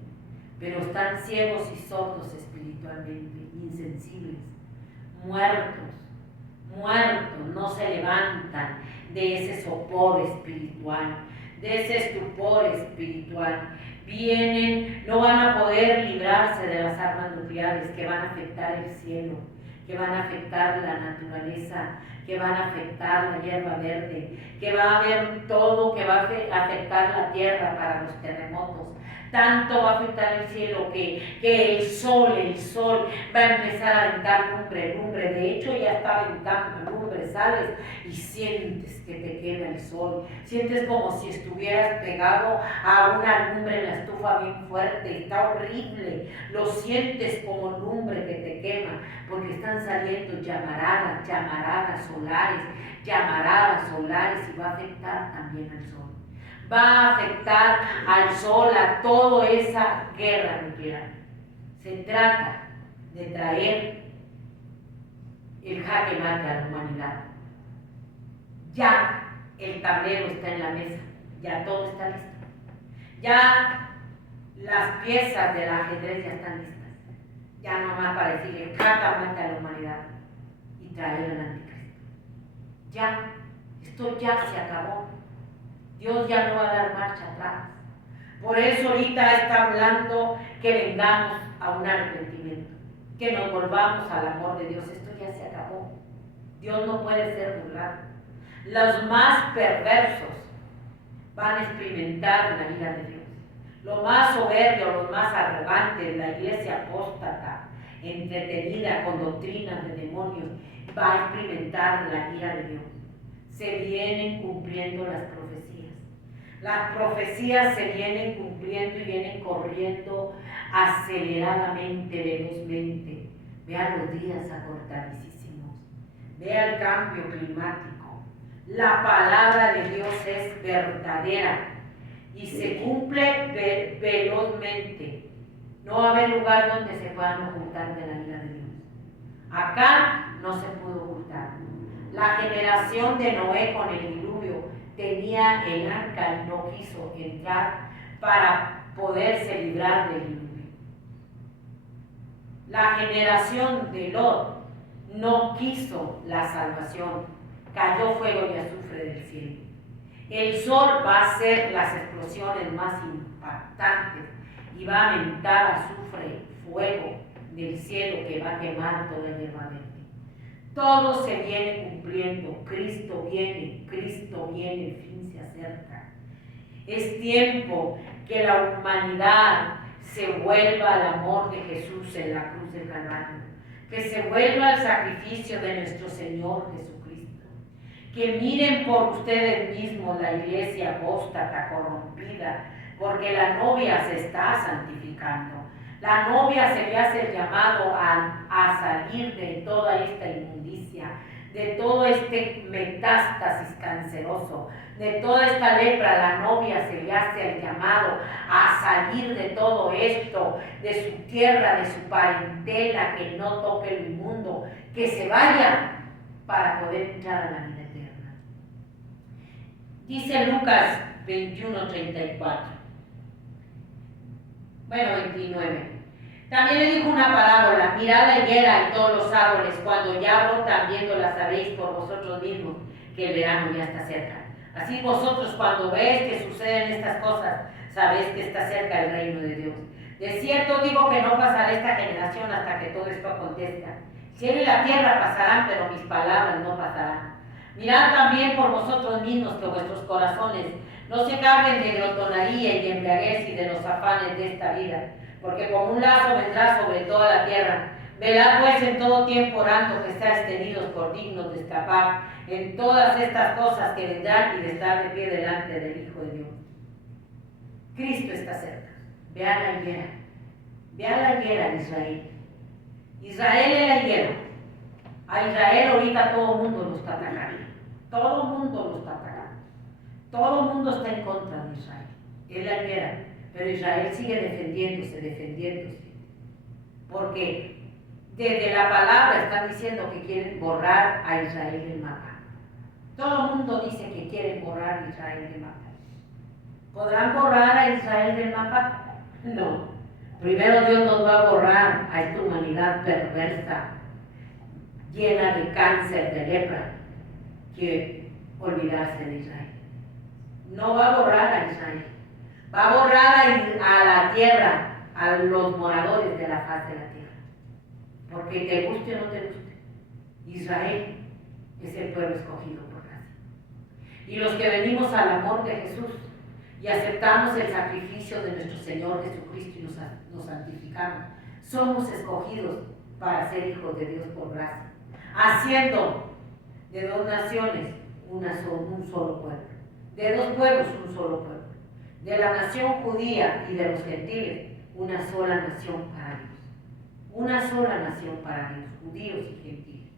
pero están ciegos y sordos espiritualmente, insensibles, muertos, no se levantan de ese sopor espiritual, de ese estupor espiritual. Vienen, no van a poder librarse de las armas nucleares que van a afectar el cielo, que van a afectar la naturaleza, que van a afectar la hierba verde, que va a haber todo, que va a afectar la tierra para los terremotos, Tanto va a afectar el cielo que el sol va a empezar a aventar lumbre. De hecho, ya está aventando lumbre, sales y sientes que te quema el sol. Sientes como si estuvieras pegado a una lumbre en la estufa bien fuerte. Está horrible. Lo sientes como lumbre que te quema, porque están saliendo llamaradas solares y va a afectar también al sol. Va a afectar al sol, a toda esa guerra nuclear. Se trata de traer el jaque mate a la humanidad. Ya el tablero está en la mesa, ya todo está listo. Ya las piezas del ajedrez ya están listas. Ya no va a aparecer el jaque mate a la humanidad y traer al anticristo. Ya, esto ya se acabó. Dios ya no va a dar marcha atrás. Por eso ahorita está hablando que vengamos a un arrepentimiento, que nos volvamos al amor de Dios. Esto ya se acabó. Dios no puede ser burlado. Los más perversos van a experimentar la ira de Dios. Los más soberbios, los más arrogantes, la iglesia apóstata, entretenida con doctrinas de demonios, va a experimentar la ira de Dios. Se vienen cumpliendo las profecías. Las profecías se vienen cumpliendo y vienen corriendo aceleradamente, velozmente. Vea los días acortadísimos. Vea el cambio climático. La palabra de Dios es verdadera y se cumple velozmente. No va a haber lugar donde se puedan ocultar de la ira de Dios. Acá no se pudo ocultar. La generación de Noé con el diluvio tenía el arca y no quiso entrar para poderse librar del diluvio. La generación de Lot no quiso la salvación, cayó fuego y azufre del cielo. El sol va a hacer las explosiones más impactantes y va a aumentar azufre, fuego del cielo que va a quemar toda la hierba verde. Todo se viene cumpliendo, Cristo viene, el fin se acerca. Es tiempo que la humanidad se vuelva al amor de Jesús en la cruz del Calvario, que se vuelva al sacrificio de nuestro Señor Jesucristo, que miren por ustedes mismos la iglesia apóstata, corrompida, porque la novia se está santificando. La novia se le hace el llamado a salir de toda esta inmundicia, de todo este metástasis canceroso, de toda esta lepra. La novia se le hace el llamado a salir de todo esto, de su tierra, de su parentela, que no toque lo inmundo, que se vaya para poder entrar a la vida eterna. Dice Lucas 21:34. Bueno, 29. También le dijo una parábola: mirad la higuera y todos los árboles, cuando ya brotan, viéndolas sabéis por vosotros mismos que el verano ya está cerca. Así vosotros, cuando veis que suceden estas cosas, sabéis que está cerca el reino de Dios. De cierto digo que no pasará esta generación hasta que todo esto acontezca. Cielo y la tierra pasarán, pero mis palabras no pasarán. Mirad también por vosotros mismos que vuestros corazones no se carguen de glotonería y de embriaguez y de los afanes de esta vida, porque como un lazo vendrá sobre toda la tierra. Velad pues en todo tiempo, orando, que estáis tenidos por dignos de escapar en todas estas cosas que vendrán y de estar de pie delante del Hijo de Dios. Cristo está cerca. Vean la higuera. Vean la higuera de Israel. Israel es la higuera. A Israel ahorita todo el mundo lo está atacando. Todo el mundo lo está atacando. Todo el mundo está en contra de Israel. Es la higuera. Pero Israel sigue defendiéndose. Porque desde la palabra están diciendo que quieren borrar a Israel del mapa. Todo el mundo dice que quieren borrar a Israel del mapa. ¿Podrán borrar a Israel del mapa? No. Primero Dios nos va a borrar a esta humanidad perversa, llena de cáncer, de lepra, que olvidarse de Israel. No va a borrar a Israel. Va a borrar a la tierra, a los moradores de la faz de la tierra. Porque te guste o no te guste, Israel es el pueblo escogido por gracia. Y los que venimos al amor de Jesús, y aceptamos el sacrificio de nuestro Señor Jesucristo y nos santificamos, somos escogidos para ser hijos de Dios por gracia, haciendo de dos naciones un solo pueblo, de dos pueblos un solo pueblo, de la nación judía y de los gentiles una sola nación para Dios, una sola nación para Dios, judíos y gentiles.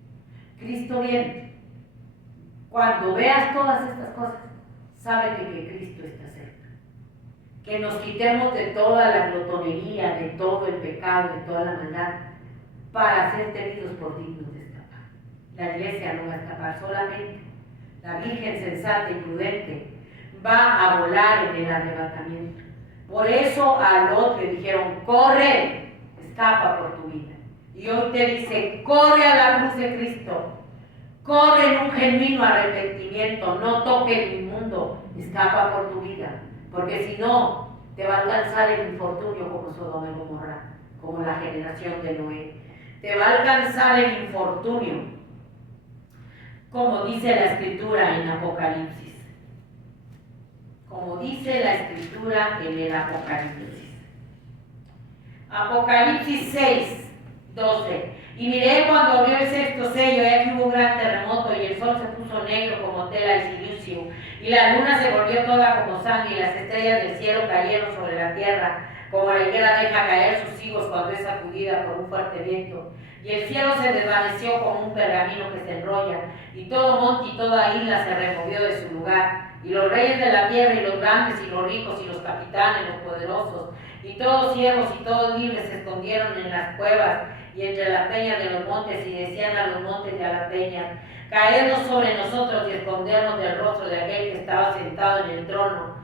Cristo viene. Cuando veas todas estas cosas, sabe que Cristo está cerca. Que nos quitemos de toda la glotonería, de todo el pecado, de toda la maldad, para ser tenidos por dignos de escapar. La iglesia no va a escapar, solamente la Virgen sensata y prudente va a volar en el arrebatamiento. Por eso a Lot le dijeron, corre, escapa por tu vida. Y hoy te dice, corre a la cruz de Cristo. Corre en un genuino arrepentimiento, no toque el inmundo, escapa por tu vida, porque si no, te va a alcanzar el infortunio como Sodoma y Gomorra, como la generación de Noé. Te va a alcanzar el infortunio, como dice la Escritura en Apocalipsis. Como dice la Escritura en el Apocalipsis. Apocalipsis 6, 12. Y miré cuando abrió el sexto sello, y aquí hubo un gran terremoto, y el sol se puso negro como tela de silicio, y la luna se volvió toda como sangre, y las estrellas del cielo cayeron sobre la tierra, como la higuera deja caer sus higos cuando es sacudida por un fuerte viento. Y el cielo se desvaneció como un pergamino que se enrolla, y todo monte y toda isla se removió de su lugar. Y los reyes de la tierra, y los grandes, y los ricos, y los capitanes, los poderosos, y todos siervos y todos libres se escondieron en las cuevas y entre las peñas de los montes, y decían a los montes y a las peñas, caednos sobre nosotros y escondernos del rostro de aquel que estaba sentado en el trono,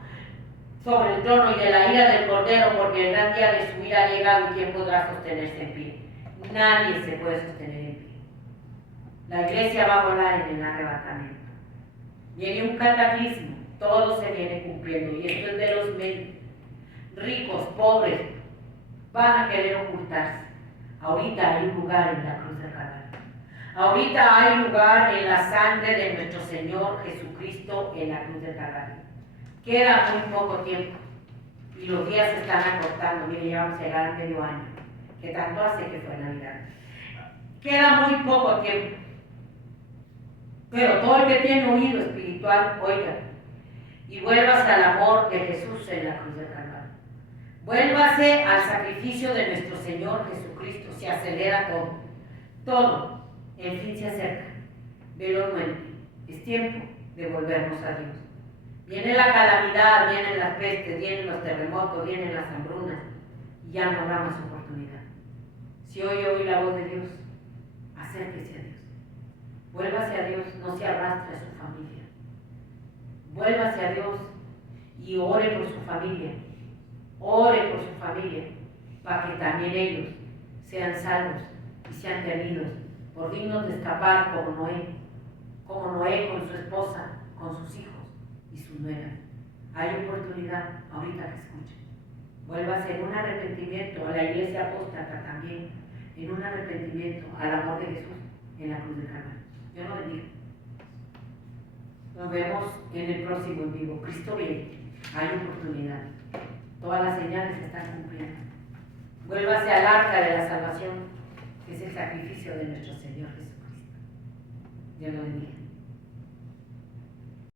sobre el trono, y de la ira del Cordero, porque el gran día de su ira ha llegado, y quién podrá sostenerse en pie. Nadie se puede sostener en pie. La iglesia va a volar en el arrebatamiento. Viene un cataclismo, todo se viene cumpliendo, y esto es de los medios. Ricos, pobres, van a querer ocultarse. Ahorita hay un lugar en la cruz del Calvario. Ahorita hay lugar en la sangre de nuestro Señor Jesucristo en la cruz del Calvario. Queda muy poco tiempo y los días se están acortando. Mire, ya vamos a llegar a medio año, que tanto hace que fue Navidad. Queda muy poco tiempo. Pero todo el que tiene oído espiritual, oiga, y vuélvase al amor de Jesús en la cruz del Calvario. Vuélvase al sacrificio de nuestro Señor Jesucristo. Se acelera todo. Todo. El fin se acerca. Velo nuente. Es tiempo de volvernos a Dios. Viene la calamidad, vienen las pestes, vienen los terremotos, vienen las hambrunas. Y ya no habrá más oportunidad. Si hoy oye la voz de Dios, acérquese a Dios. Vuélvase a Dios, no se arrastre a su familia. Vuélvase a Dios y ore por su familia. Ore por su familia, para que también ellos sean salvos y sean tenidos por dignos de escapar como Noé con su esposa, con sus hijos y sus nueras. Hay oportunidad ahorita que escuchen. Vuélvase en un arrepentimiento a la iglesia apóstata también, en un arrepentimiento al amor de Jesús en la cruz del Calvario. Dios lo bendiga. Nos vemos en el próximo en vivo. Cristo viene. Hay oportunidad. Todas las señales se están cumpliendo. Vuélvase al arca de la salvación, que es el sacrificio de nuestro Señor Jesucristo. Dios lo bendiga.